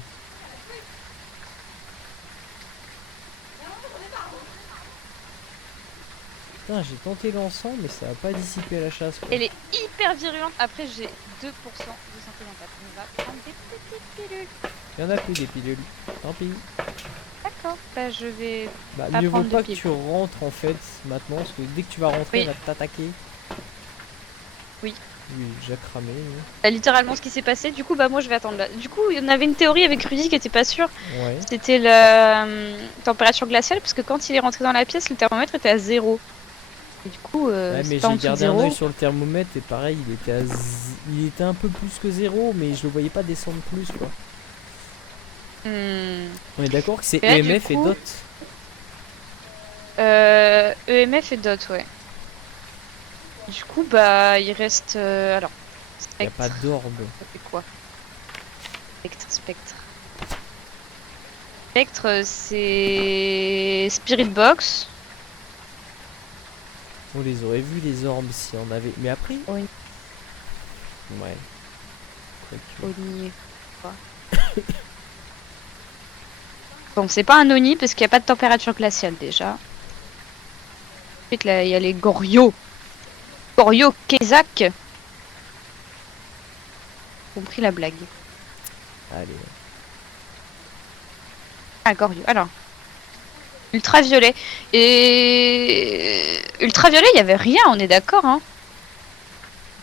Putain, j'ai tenté l'encens, mais ça a pas dissipé la chasse. Quoi. Elle est hyper virulente. Après, j'ai 2% de santé mentale. On va prendre des petites pilules. Il y en a plus des pilules. Tant pis. D'accord. Bah, je vais. Bah, Pas mieux vaut prendre de pas que pilules. tu rentres en fait maintenant, parce que dès que tu vas rentrer, Oui. elle va t'attaquer. Oui. Oui, déjà cramé. Oui. Bah, littéralement ce qui s'est passé. Du coup, bah, moi, je vais attendre là. Du coup, on avait une théorie avec Rudy qui était pas sûre. Ouais. C'était la température glaciale, parce que quand il est rentré dans la pièce, le thermomètre était à 0. Et du coup, Ouais, c'est mais pas en j'ai dessous de gardé un 0. œil sur le thermomètre et pareil, il était un peu plus que 0, mais je le voyais pas descendre plus quoi. On est d'accord que c'est Et là, du EMF et coup- DOT. EMF et DOT, ouais. Du coup, bah, il reste. Alors. Il n'y a pas d'orbe. Ça fait quoi? Spectre. Spectre, c'est. Spirit Box. On les aurait vus les orbes si on avait. Mais après. Oui. Ouais. Quoique. Oni. Quoi. Bon, c'est pas un Oni parce qu'il n'y a pas de température glaciale déjà. Ensuite, là, il y a les Goryeo. Goryeo Kezak. Compris la blague. Allez. Ah, Goryeo. Alors. Ultraviolet. Et. Ultraviolet, il y avait rien, on est d'accord, hein.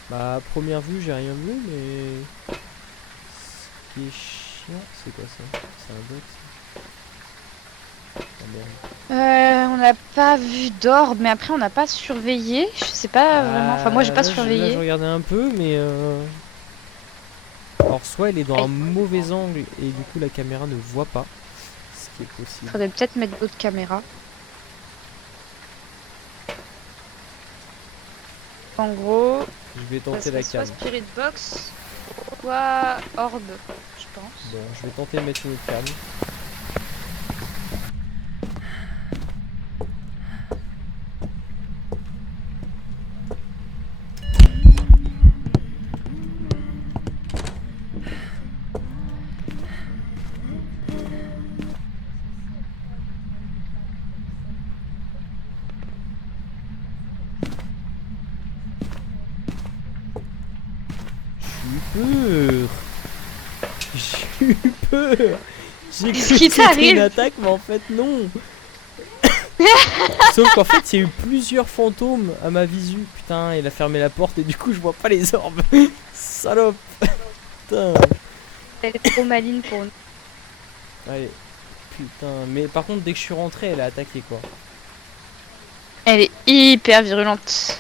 Bah, à première vue, j'ai rien vu, mais. Ce qui est chiant, c'est quoi ça? C'est un DOT ça. Ah, merde. On n'a pas vu d'orbe, mais après on n'a pas surveillé. Je sais pas vraiment. Enfin, moi j'ai pas Là, surveillé. je regardais un peu, mais. Alors, soit elle est dans Aïe. un mauvais angle et du coup la caméra ne voit pas. Ce qui est possible. Faudrait peut-être mettre d'autres caméras. En gros, Je vais ça tenter serait la soit cam. Spirit Box, soit Orbe, je pense. Bon, je vais tenter de mettre une autre cam. J'ai eu peur. J'ai eu peur. J'ai cru Qu'est-ce qui que c'était t'arrive? une attaque, mais en fait non. Sauf qu'en fait, il y a eu plusieurs fantômes à ma visu. Putain, il a fermé la porte et du coup, je vois pas les orbes. Salope. Putain. Elle est trop maligne pour nous. Allez. Putain. Mais par contre, dès que je suis rentré, elle a attaqué quoi. Elle est hyper virulente.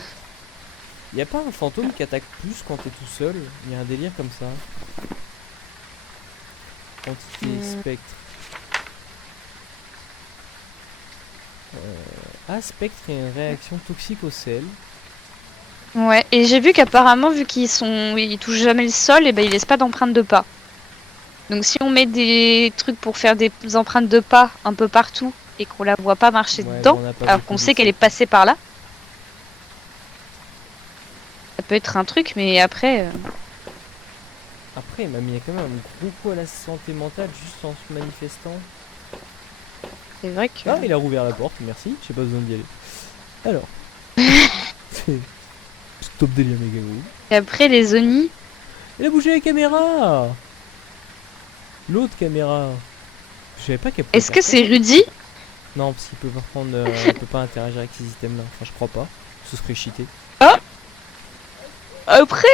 Y a pas un fantôme qui attaque plus quand t'es tout seul? Y a un délire comme ça. Entité spectre. Ah, spectre est une réaction toxique au sel. Ouais, et j'ai vu qu'apparemment, vu ils touchent jamais le sol, et ben ils laissent pas d'empreintes de pas. Donc si on met des trucs pour faire des empreintes de pas un peu partout et qu'on la voit pas marcher Ouais, dedans, mais on a pas alors beaucoup qu'on de sait qu'elle ça. est passée par là, ça peut être un truc, mais après. Après, il m'a mis quand même un gros coup à la santé mentale juste en se manifestant. C'est vrai que. Ah, il a rouvert la porte, merci, j'ai pas besoin d'y aller. Alors. C'est top délire, méga gros. Et après, les Oni. Il a bougé la caméra. L'autre caméra. Je savais pas qu'elle pouvait Est-ce faire que ça. c'est Rudy? Non, parce qu'il peut pas prendre, il peut pas interagir avec ces items-là. Enfin, je crois pas. Ce serait cheaté. Après,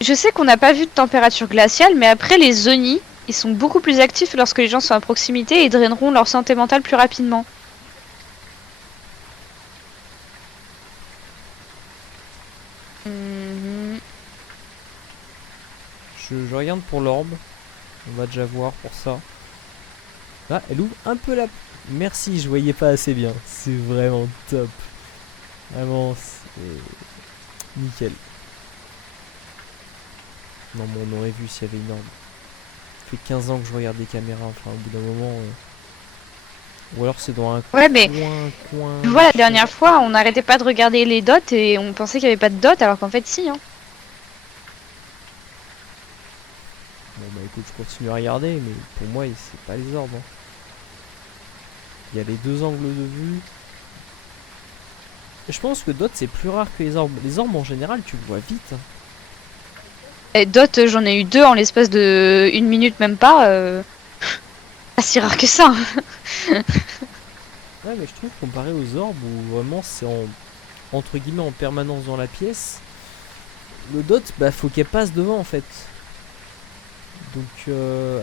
je sais qu'on n'a pas vu de température glaciale, mais après, les Oni, ils sont beaucoup plus actifs lorsque les gens sont à proximité et draineront leur santé mentale plus rapidement. Mhm. Je regarde pour l'orbe. On va déjà voir pour ça. Ah, elle ouvre un peu la... Merci, je voyais pas assez bien. C'est vraiment top. Vraiment, c'est... Nickel. Non, mais on aurait vu s'il y avait une orbe. Ça fait 15 ans que je regarde des caméras. Enfin, au bout d'un moment... Ou alors c'est dans un Ouais, mais coin... tu vois, la dernière fois, on n'arrêtait pas de regarder les dots et on pensait qu'il n'y avait pas de dots, alors qu'en fait, si. Hein. Bon bah écoute, je continue à regarder, mais pour moi, c'est pas les orbes. Hein. Il y a les deux angles de vue. Je pense que Dot c'est plus rare que les orbes. Les orbes en général, tu le vois vite. Hein. Et dots, j'en ai eu 2 en l'espace de 1 minute, même pas. Pas si rare que ça. Ouais, mais je trouve comparé aux orbes où vraiment c'est entre guillemets en permanence dans la pièce. Le Dot, bah faut qu'elle passe devant en fait. Donc,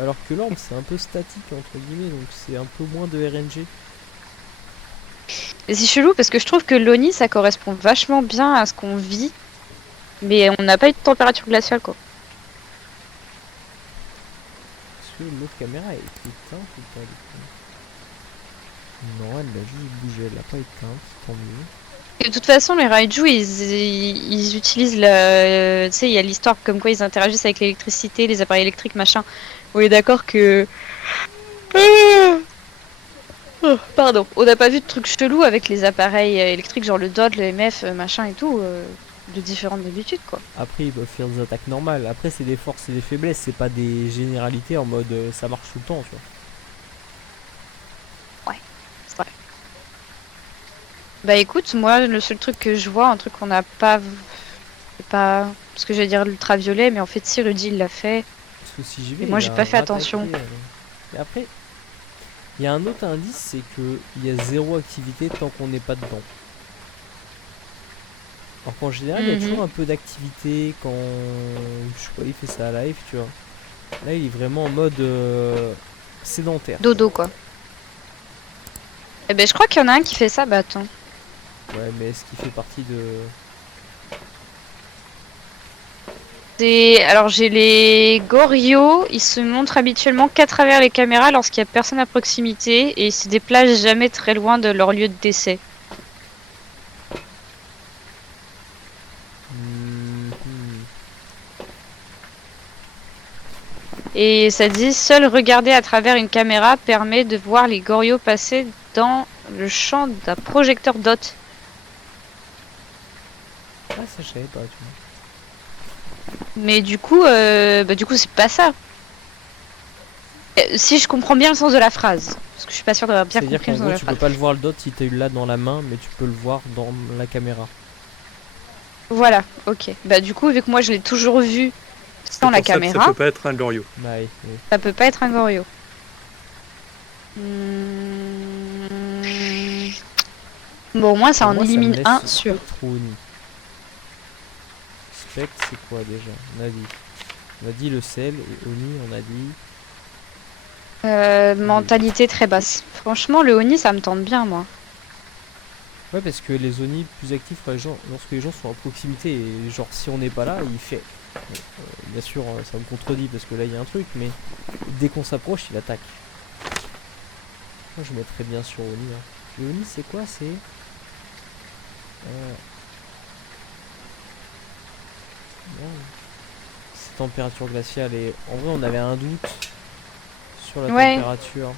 alors que l'orbe c'est un peu statique entre guillemets, donc c'est un peu moins de RNG. Et c'est chelou parce que je trouve que l'ONI ça correspond vachement bien à ce qu'on vit, mais on n'a pas eu de température glaciale quoi. Est-ce que l'autre caméra est éteinte ou pas du coup? Non, elle a juste bougé, elle a pas éteinte, tant mieux. Et de toute façon, les Raiju, ils utilisent le. Tu sais, il y a l'histoire comme quoi ils interagissent avec l'électricité, les appareils électriques, machin. On est d'accord que. Oh, pardon. On n'a pas vu de trucs chelous avec les appareils électriques, genre le DOT, le MF, machin et tout, de différentes habitudes, quoi. Après, ils peuvent faire des attaques normales. Après, c'est des forces et des faiblesses, c'est pas des généralités en mode ça marche tout le temps, tu vois. C'est vrai. Bah écoute, moi, le seul truc que je vois, un truc qu'on n'a pas. C'est pas. Parce que j'allais dire l'ultraviolet, mais en fait, si Rudy il l'a fait. Parce que si j'y vais, Et moi, il j'ai a pas fait rattaqué, attention. Et après, il y a un autre indice, c'est que il y a zéro activité tant qu'on n'est pas dedans. Alors qu'en général, il y a toujours un peu d'activité quand, je sais pas, il fait ça à live, tu vois. Là, il est vraiment en mode sédentaire. Dodo, quoi. Eh ben, je crois qu'il y en a un qui fait ça, bah attends. Ouais, mais est-ce qu'il fait partie de... Alors j'ai les Goriots, ils se montrent habituellement qu'à travers les caméras lorsqu'il n'y a personne à proximité et ils se déplacent jamais très loin de leur lieu de décès. Et ça dit, seul regarder à travers une caméra permet de voir les Goriots passer dans le champ d'un projecteur DOT. Ah, ça je savais pas, tu vois. Mais du coup c'est pas ça. Si je comprends bien le sens de la phrase, parce que je suis pas sûre d'avoir bien C'est-à-dire compris qu'en le sens de gros, la tu phrase. peux pas le voir le dot si t'as eu là dans la main, mais tu peux le voir dans la caméra. Voilà, ok. Bah du coup, vu que moi je l'ai toujours vu C'est sans pour la ça que caméra, ça peut pas être un Goryeo. Bah oui, oui. ça peut pas être un Goryo. Bon, au moins ça Pour en moi, me élimine laisse un sûr. Spectre ou Oni. Spectre, c'est quoi déjà? On a dit le sel, et Oni, on a dit... Mentalité très basse. Franchement, le Oni, ça me tente bien, moi. Ouais, parce que les Oni plus actifs lorsque les gens sont à proximité, et genre si on n'est pas là, il fait... Bon, bien sûr, ça me contredit parce que là il y a un truc, mais dès qu'on s'approche, il attaque. Moi je mettrais bien sur Oni. Hein. Le Oni, c'est quoi? C'est... C'est température glaciale, et en vrai on avait un doute sur la température.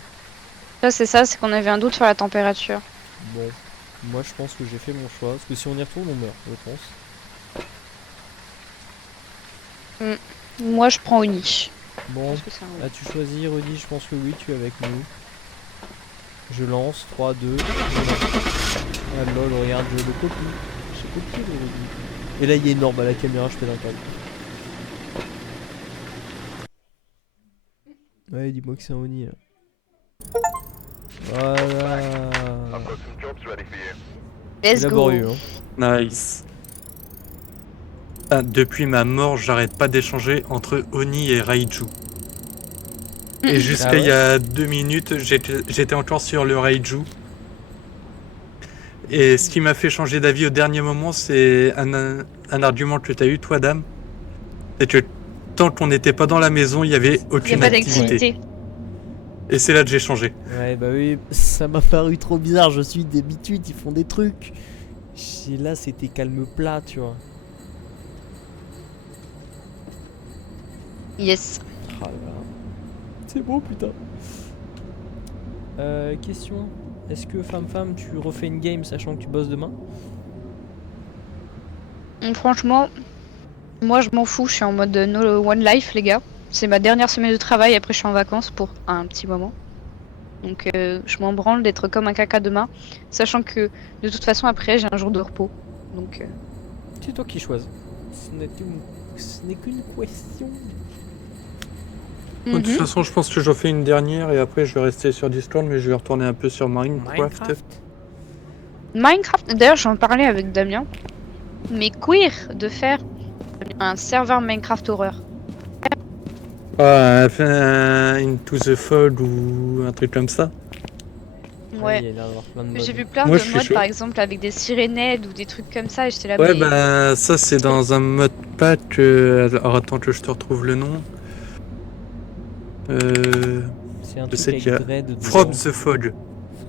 Ça, c'est ça, c'est qu'on avait un doute sur la température. Bon, moi je pense que j'ai fait mon choix, parce que si on y retourne, on meurt, je pense. Moi, je prends Oni. Bon, as-tu choisi, Rudy? Je pense que oui, tu es avec nous. Je lance, 3, 2. Ah lol, regarde, je le copie. J'ai copié le Rudy. Et là, il est énorme à la caméra, je fais d'un câble. Ouais, dis-moi que c'est un Oni là. Voilà. Let's C'est go. laborieux, hein. Nice. Ah, depuis ma mort, j'arrête pas d'échanger entre Oni et Raiju. Et jusqu'à Ah ouais. il y a 2 minutes, j'étais encore sur le Raiju. Et ce qui m'a fait changer d'avis au dernier moment, c'est un argument que tu as eu, toi, dame. C'est que tant qu'on n'était pas dans la maison, il n'y avait Il n'y a aucune pas activité. d'activité. Et c'est là que j'ai changé. Ouais, bah oui, ça m'a paru trop bizarre. Je suis d'habitude, ils font des trucs. Et là, c'était calme plat, tu vois. Yes. Ah là là. C'est beau, putain. Question. Est-ce que femme, tu refais une game sachant que tu bosses demain? Franchement, moi, je m'en fous. Je suis en mode no one life, les gars. C'est ma dernière semaine de travail. Après, je suis en vacances pour un petit moment. Donc, je m'en branle d'être comme un caca demain. Sachant que, de toute façon, après, j'ai un jour de repos. Donc... C'est toi qui choisis. Ce n'est qu'une question. De toute façon, je pense que je refais une dernière et après je vais rester sur Discord, mais je vais retourner un peu sur Minecraft. Minecraft, d'ailleurs, j'en parlais avec Damien. Mais queer de faire un serveur Minecraft horreur. Ah, Into the Fog ou un truc comme ça. Ouais. Il y a l'air d'avoir plein de J'ai modes. vu plein Moi, de je suis modes, chaud. par exemple, avec des sirénèdes ou des trucs comme ça, et j'étais là, Ouais, mais... bah ça c'est dans un mode patch. Alors attends que je te retrouve le nom. C'est un Je truc sais avec qu'il y a Dread dedans. From the Fog.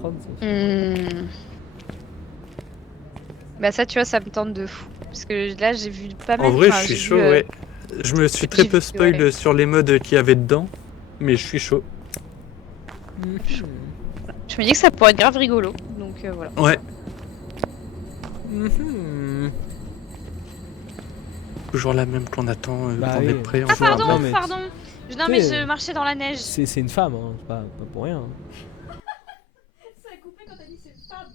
From the Fog. Bah ça, tu vois, ça me tente de fou. Parce que là, j'ai vu pas mal... En vrai, je enfin, suis j'ai chaud, vu, ouais. Je me suis très j'ai peu vu, spoil ouais. sur les modes qu'il y avait dedans, mais je suis chaud. Mhm. Je me dis que ça pourrait être grave rigolo, donc voilà. Ouais, Mhm. toujours la même qu'on attend Bah quand on oui. est prêt. Ah, Enfin, Pardon, non, mais pardon. Non tu mais sais, je marchais dans la neige. c'est une femme, hein. C'est pas pour rien. Ça a coupé quand t'as dit c'est une femme.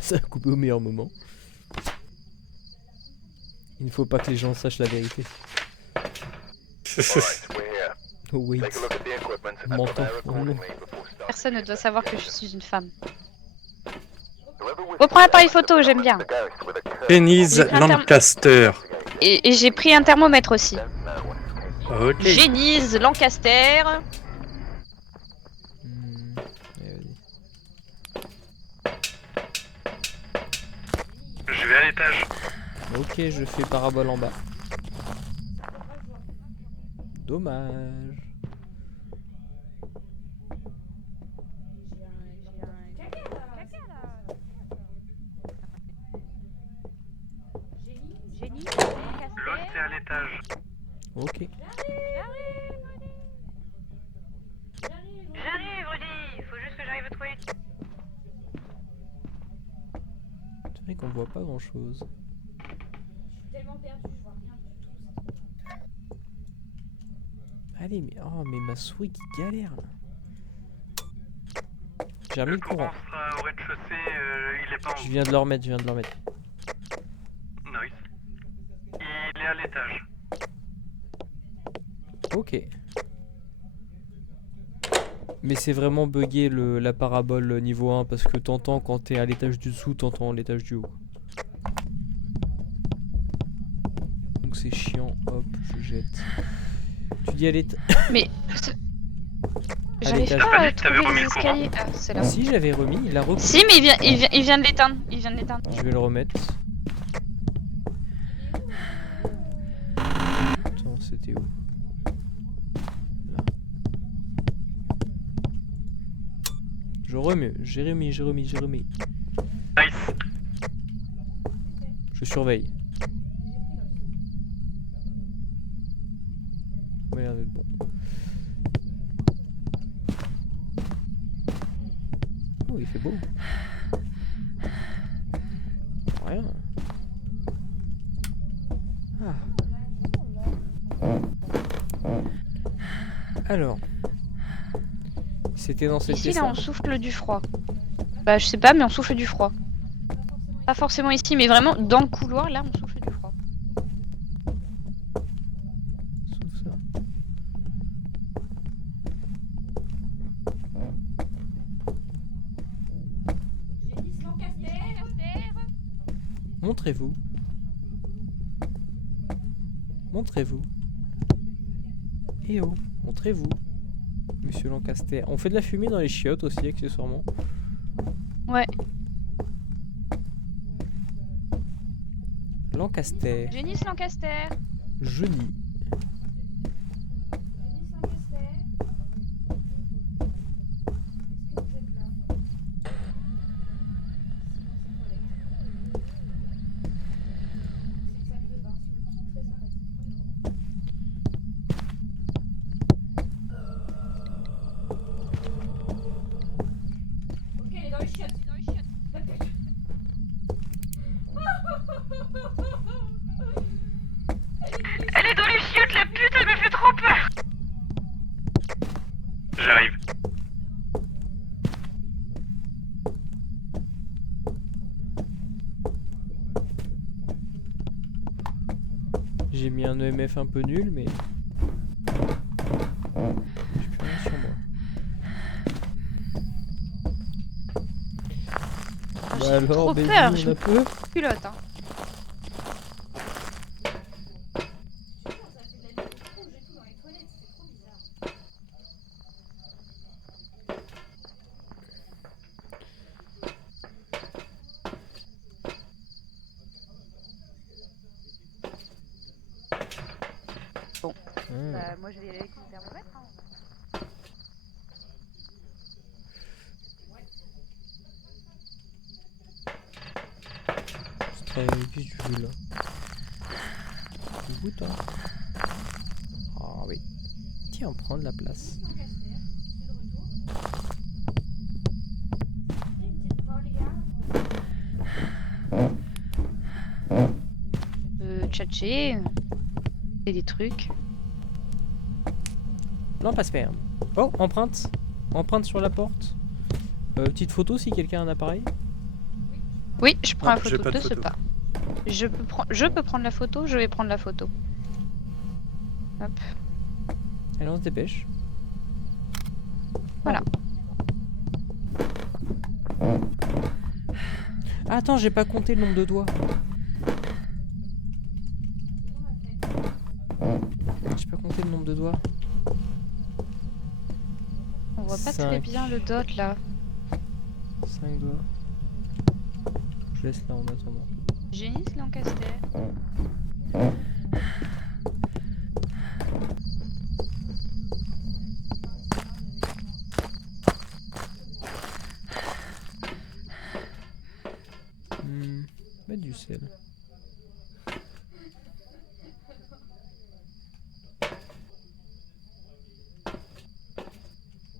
Ça a coupé au meilleur moment. Il ne faut pas que les gens sachent la vérité. Alright, we're here. Oh wait. Take a look at the equipment and Menton. prepare Oh non. accordingly before starting. Personne ne doit savoir que je suis une femme. Whoever wishes Reprends l'appareil to photo, j'aime summon bien. the ghost with a curse Denise J'ai pris un terme- Lancaster. Et j'ai pris un thermomètre aussi. don't know what is capable. Ok. Génise, Lancaster. Allez, vas-y. Je vais à l'étage. Ok, je fais parabole en bas. Dommage. L'autre est à l'étage. Ok. J'arrive, Rudy. Faut juste que j'arrive aux toilettes. C'est vrai qu'on voit pas grand chose. Je suis tellement perdue, je vois rien du tout. C'est trop bien. Allez, mais oh, mais ma souris qui galère là. J'ai remis Le le courant. courant sera au rez-de-chaussée, il est pas en Je haut. viens de le remettre, je viens de le remettre. Nice. Il est à l'étage. Ok. Mais c'est vraiment buggé la parabole niveau 1 parce que t'entends quand t'es à l'étage du dessous, t'entends l'étage du haut. Donc c'est chiant, hop, je jette. Tu dis à l'étage. Mais j'arrive l'étage. pas T'as pas à dit que t'avais trouver remis les le courant escaliers. Ah, c'est là. Si j'avais remis, il a repris. Si, mais il vient de l'éteindre. Il vient de l'éteindre. Je vais le remettre. Attends, c'était où? Là. Je remets, j'ai remis. Nice. Je surveille. Ça m'a l'air d'être bon. Oh, il fait beau. Rien. Ah. Alors. C'était dans cette Ici, pièce là, on souffle du froid. Bah, je sais pas, mais on souffle du froid. Pas forcément ici, mais vraiment dans le couloir, là, on souffle du froid. Sauf ça. Génisse Lancaster. Montrez-vous. Montrez-vous. Eh oh, montrez-vous. Monsieur Lancaster. On fait de la fumée dans les chiottes aussi, accessoirement. Ouais. Lancaster. Génisse Lancaster. Jeuny. Génisse Lancaster. Est-ce que vous êtes là? C'est le sac de bain. Si vous le trouvez très sympathique. Ok, elle est dans les chiottes. La pute. Elle est dans les chiottes, la pute, elle me fait trop peur. J'arrive. J'ai mis un EMF un peu nul, mais. J'ai plus rien sur moi. Bah J'ai alors, trop baby, peur, on je a peu. culotte. Hein. Ça fait de la lumière rouge et tout dans les toilettes. C'est trop bizarre. Bah, moi je vais y aller avec mon thermomètre. Hein. C'est très visuel là. Du coup, toi. Ah oui. Tiens, prendre la place. Tchatcher. Et des trucs. Lampe à sperme. Oh, empreinte. Empreinte sur la porte. Petite photo si quelqu'un a un appareil. Oui, je prends Non, la j'ai photo pas de de ce photo. pas. Je peux prendre la photo, je vais prendre la photo. Hop. Allez, on se dépêche. Voilà. Ah, attends, j'ai pas compté le nombre de doigts. J'ai pas compté le nombre de doigts. On voit pas très 5. bien le dot là. 5 doigts. Je laisse là en attendant. Génis Lancaster. Mettre du sel.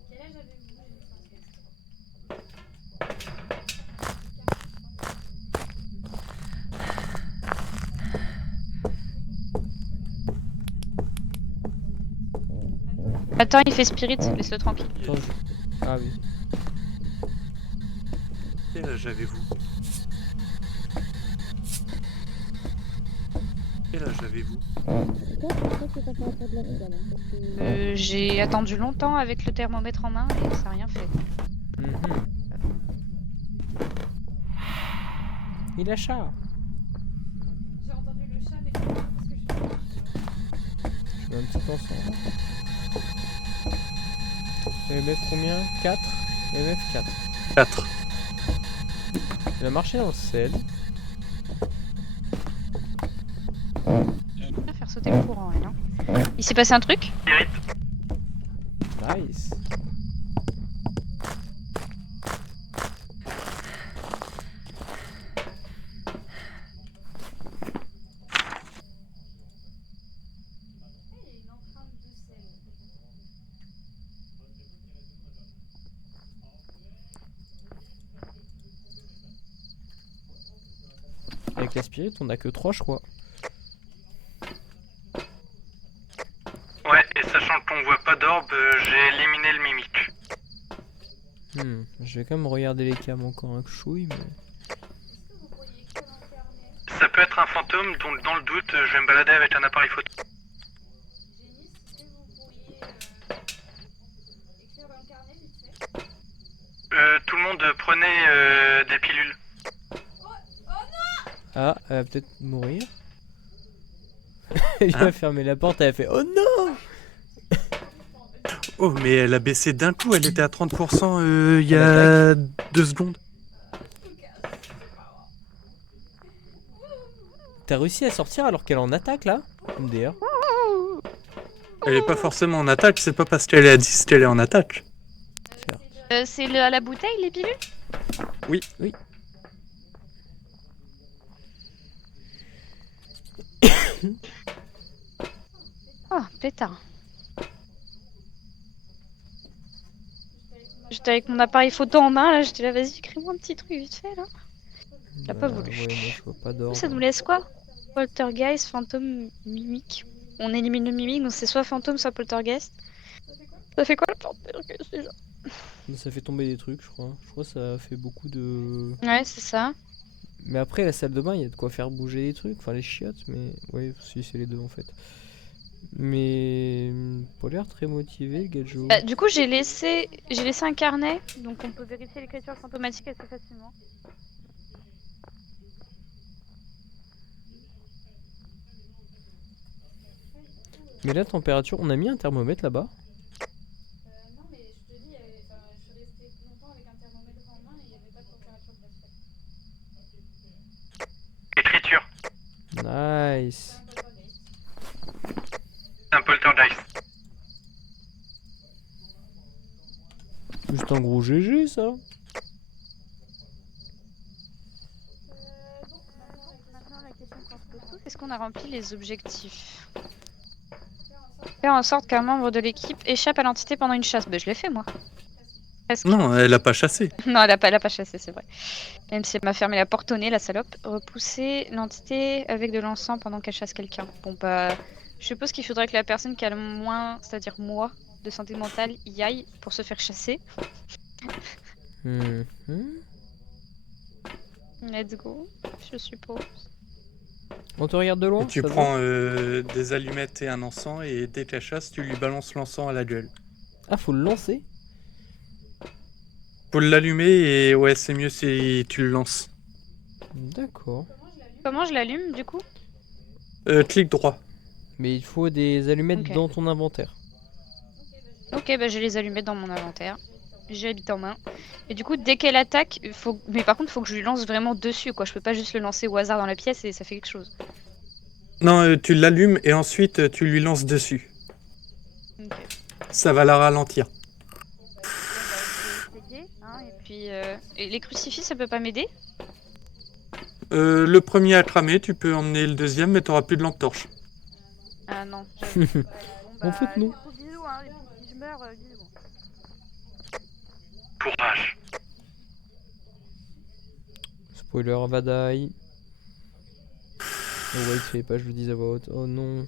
Quel âge avez-vous, Attends, il fait spirit, laisse-le tranquille. Attends, Ah oui. Quel âge avez-vous? Quel âge avez-vous? J'ai attendu longtemps avec le thermomètre en main et ça n'a rien fait. Il a chat. J'ai entendu le chat, mais je sais pas ce que je fais. Je mets un petit ensemble. EMF combien? 4. EMF 4. 4. Elle a marché dans le sel. Elle va faire sauter le courant, elle, hein. Il s'est passé un truc? Spirit. Nice. Il y a une empreinte de sel. Avec la spirit, on a que 3, je crois. Ouais, et sachant qu'on voit pas d'orbe, j'ai éliminé le mimique. Je vais quand même regarder les cams encore un chouille, mais... Est-ce que vous pourriez écrire dans le carnet? Ça peut être un fantôme, donc dans le doute, je vais me balader avec un appareil photo. Génis, est-ce que vous pourriez écrire dans le carnet vite fait? Tout le monde prenez des pilules. Ah, elle va peut-être mourir. Il Hein? a fermé la porte, elle a fait « Oh non !» Oh, mais elle a baissé d'un coup, elle était à 30% il y a 2 secondes. T'as réussi à sortir alors qu'elle est en attaque, là? MDR. Elle est pas forcément en attaque, c'est pas parce qu'elle est à 10 qu'elle est en attaque. C'est à la bouteille, les pilules? Oui. Oui. Oh, pétard. J'étais avec mon appareil photo en main, là, j'étais là, vas-y, écris-moi un petit truc vite fait, là. Il a pas voulu. Ouais, moi je vois pas d'or. Ça nous laisse quoi? Poltergeist, fantôme, mimique. On élimine le mimique, donc c'est soit fantôme, soit poltergeist. Ça fait quoi le poltergeist déjà? Ça fait tomber des trucs, je crois. Je crois que ça fait beaucoup de... Ouais, c'est ça. Mais après, la salle de bain, il y a de quoi faire bouger les trucs. Enfin, les chiottes, mais... Ouais, si, c'est les deux, en fait. Mais... Pas l'air très motivé, Gadjo. Du coup, j'ai laissé un carnet, donc on peut vérifier l'écriture fantomatique assez facilement. Mais la température... On a mis un thermomètre là-bas. Non, mais je te dis, je suis restée longtemps avec un thermomètre en main et il n'y avait pas de température de Écriture. Nice. C'est un poltergeist. Juste un gros GG, ça. Maintenant, la question qu'on se pose tous, est-ce qu'on a rempli les objectifs? Faire en sorte qu'un membre de l'équipe échappe à l'entité pendant une chasse. Bah, je l'ai fait, moi. Presque. Non, elle a pas chassé. Non, elle a pas chassé, c'est vrai. Même si elle m'a fermé la porte au nez, la salope. Repousser l'entité avec de l'encens pendant qu'elle chasse quelqu'un. Bon, bah, je suppose qu'il faudrait que la personne qui a le moins, c'est-à-dire moi, de santé mentale, y aille pour se faire chasser. Mhm. Let's go, je suppose. On te regarde de loin. Et tu ça va prends des allumettes et un encens et dès qu'elle chasse, tu lui balances l'encens à la gueule. Ah, faut le lancer. Faut l'allumer et ouais, c'est mieux si tu le lances. D'accord. Comment je l'allume, du coup? Clic droit. Mais il faut des allumettes Ok. dans ton inventaire. Ok, bah je les allumettes dans mon inventaire. J'ai habité en main. Et du coup, dès qu'elle attaque, faut... mais par contre, faut que je lui lance vraiment dessus, quoi. Je peux pas juste le lancer au hasard dans la pièce et ça fait quelque chose. Non, tu l'allumes et ensuite tu lui lances dessus. Ok. Ça va la ralentir. Je vais essayer, hein, et puis... et les crucifix, ça peut pas m'aider? Le premier à cramer, tu peux emmener le deuxième, mais t'auras plus de lampe torche. Ah non. En fait, non. Du coup, bisous, hein, et puis si je meurs, bisous. Courage. Spoiler, va die. Oh ouais, fallait pas, je le dis à voix haute. Oh non.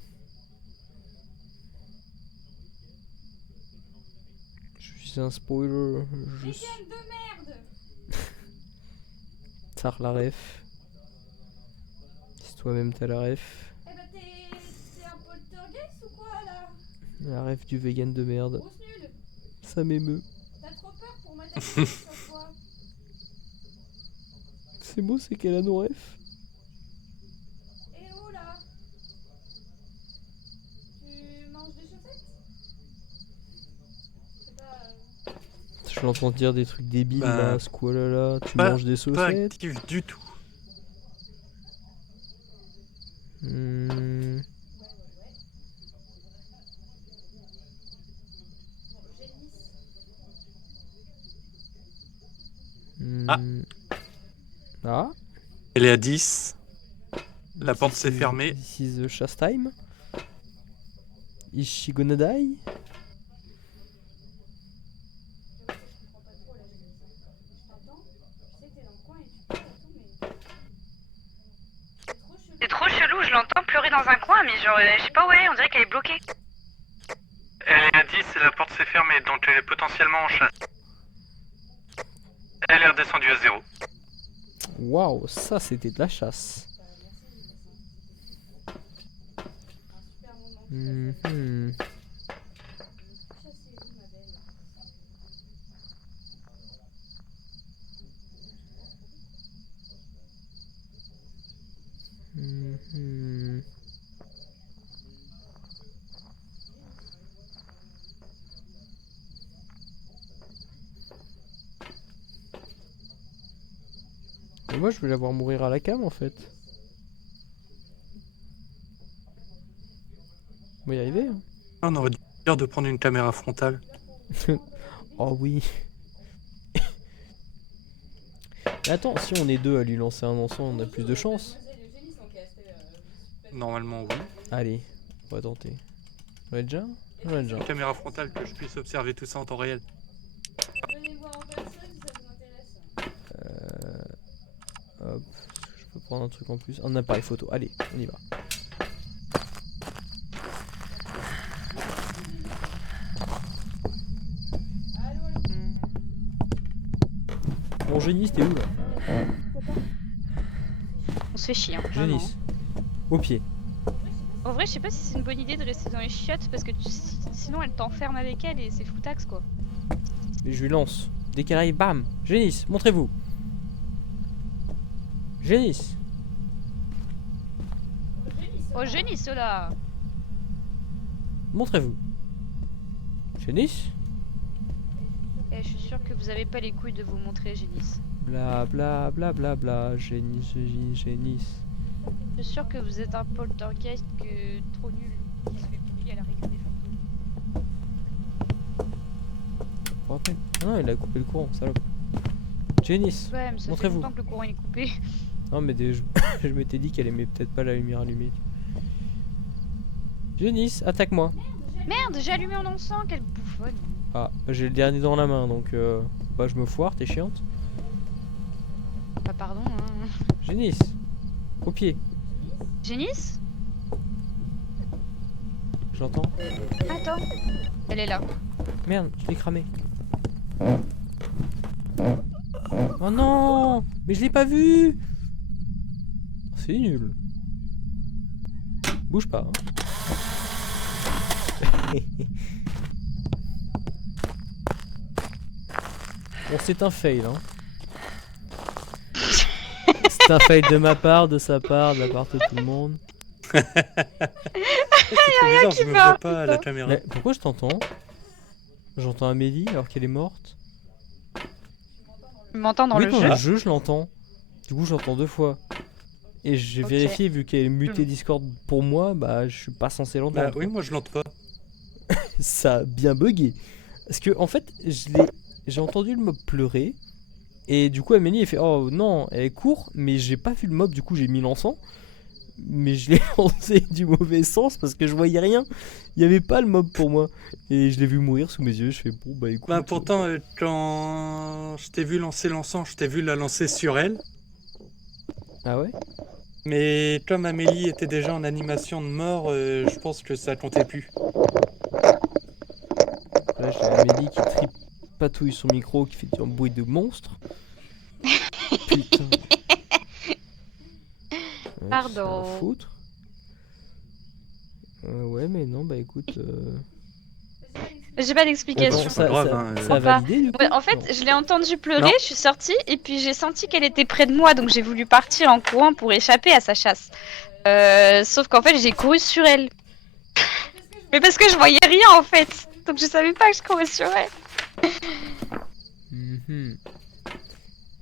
Je suis un spoiler. Je suis... Week-end de merde. T'as la ref. Si toi-même t'as la ref. Eh bah t'es un poltergeist ou quoi là? La ref du vegan de merde. Grosse nulle. Ça m'émeut. T'as trop peur pour m'attaquer chaque fois. C'est beau, c'est qu'elle a nos refs. Eh oh là. Tu manges des chaussettes? C'est pas... Je l'entends dire des trucs débiles Bah, là, squalala, tu pas- manges des Pas saucettes. actif du tout. Hmm. Ah. Hmm. Ah. Elle est à 10. La porte This s'est is- fermée. This is the chase time. Is she gonna die? C'est trop chelou, je l'entends pleurer dans un coin, mais genre, je sais pas, ouais, on dirait qu'elle est bloquée. Elle est à 10 et la porte s'est fermée, donc elle est potentiellement en chasse. Elle est redescendue à 0. Waouh, ça c'était de la chasse. Mhm. Mhm. Mais moi je vais la voir mourir à la cam en fait. On va y arriver. Hein. On aurait dû dire de prendre une caméra frontale. Oh oui. Mais attends, si on est deux à lui lancer un encens, on a plus de chance. Normalement, oui. Allez, on va tenter. On l'a déjà? On l'a déjà. Une caméra frontale que je puisse observer tout ça en temps réel. Venez voir en personne si ça vous intéresse. Hop, je peux prendre un truc en plus. Un appareil photo. Allez, on y va. Bon, Génis, t'es où là? On se fait chier, hein, vraiment. Génis. Au pied. En vrai, je sais pas si c'est une bonne idée de rester dans les chiottes parce que sinon elle t'enferme avec elle et c'est foutax quoi. Mais je lui lance. Dès qu'elle arrive, bam! Génis, montrez-vous! Génis! Oh, génie cela! Montrez-vous! Génis? Eh, je suis sûre que vous avez pas les couilles de vous montrer, Génis. Bla bla bla bla bla. Génis, Génis, Génis. Je suis sûre que vous êtes un poltergeist que trop nul qui se fait piquer à la règle des fantômes. Je me rappelle. Ah non, il a coupé le courant, salope. Janice, Ouais, mais ça fait montrez-vous. longtemps que le courant est coupé. Non, mais je m'étais dit qu'elle aimait peut-être pas la lumière allumée. Janice, attaque-moi. Merde, j'ai allumé mon encens, quelle bouffonne. Ah, bah, j'ai le dernier dans la main, donc bah je me foire, t'es chiante. Bah pardon, hein. Janice, au pied. Génice? J'entends. Attends. Elle est là. Merde, je l'ai cramé. Oh non, mais je l'ai pas vu. C'est nul. Bouge pas. Hein. Bon, c'est un fail, hein. C'est un fail de ma part, de sa part, de la part de tout le monde. C'est bizarre, je me vois pas à la caméra. Mais pourquoi je t'entends? J'entends Amélie alors qu'elle est morte. Tu m'entends dans Oui, le dans jeu? le jeu, je l'entends. Du coup, j'entends 2 fois. Et j'ai Ok. vérifié, vu qu'elle est mutée Discord pour moi, bah je suis pas censé l'entendre. Bah oui, moi je l'entends pas. Ça a bien bugué. Parce que en fait, j'ai entendu le mob pleurer. Et du coup, Amélie, elle fait oh non, elle court, mais j'ai pas vu le mob, du coup, j'ai mis l'encens. Mais je l'ai lancé du mauvais sens parce que je voyais rien. Il y avait pas le mob pour moi. Et je l'ai vu mourir sous mes yeux. Je fais bon, bah écoute. Bah pourtant, quand je t'ai vu lancer l'encens, je t'ai vu la lancer sur elle. Ah ouais? Mais comme Amélie était déjà en animation de mort, je pense que ça comptait plus. Là, j'ai Amélie qui tripatouille son micro, qui fait un bruit de monstre. Putain. Ouais, Pardon. c'est un foutre. Ouais, mais non, bah écoute. J'ai pas d'explication. Attends, c'est pas grave, hein, ça a Enfin, validé du coup? Ouais, en fait, Non. je l'ai entendu pleurer, Non. je suis sortie et puis j'ai senti qu'elle était près de moi, donc j'ai voulu partir en courant pour échapper à sa chasse. Sauf qu'en fait, j'ai couru sur elle. Mais parce que je voyais rien en fait, donc je savais pas que je courais sur elle. Mhm.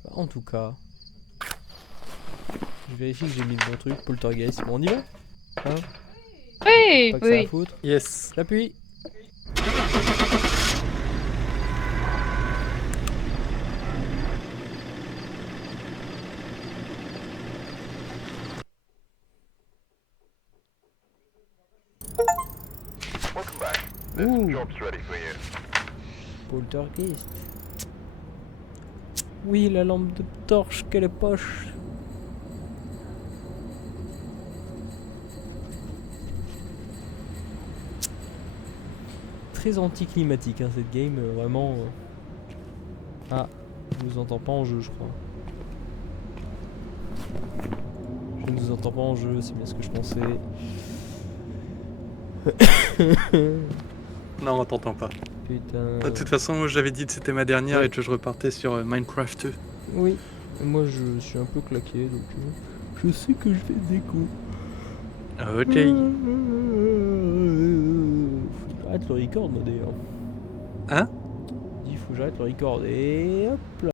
Bah, en tout cas, je vérifie que j'ai mis le bon truc. Poltergeist, bon, on y va? Hein? Oui, Pas que ça à oui. foutre. Yes. J'appuie. Welcome back. This Ooh. job's ready for you. Poltergeist. Oui, la lampe de torche, quelle poche. Très anticlimatique hein, cette game, vraiment. Ah, je vous entends pas en jeu, je crois. Je ne vous entends pas en jeu, c'est bien ce que je pensais. Non, on t'entend pas. Putain. De toute façon, moi j'avais dit que c'était ma dernière et que je repartais sur Minecraft 2. Oui, moi je suis un peu claqué donc je sais que je fais des coups. Ok. Faut que j'arrête le record moi d'ailleurs. Hein? Il faut que j'arrête le record et hop là.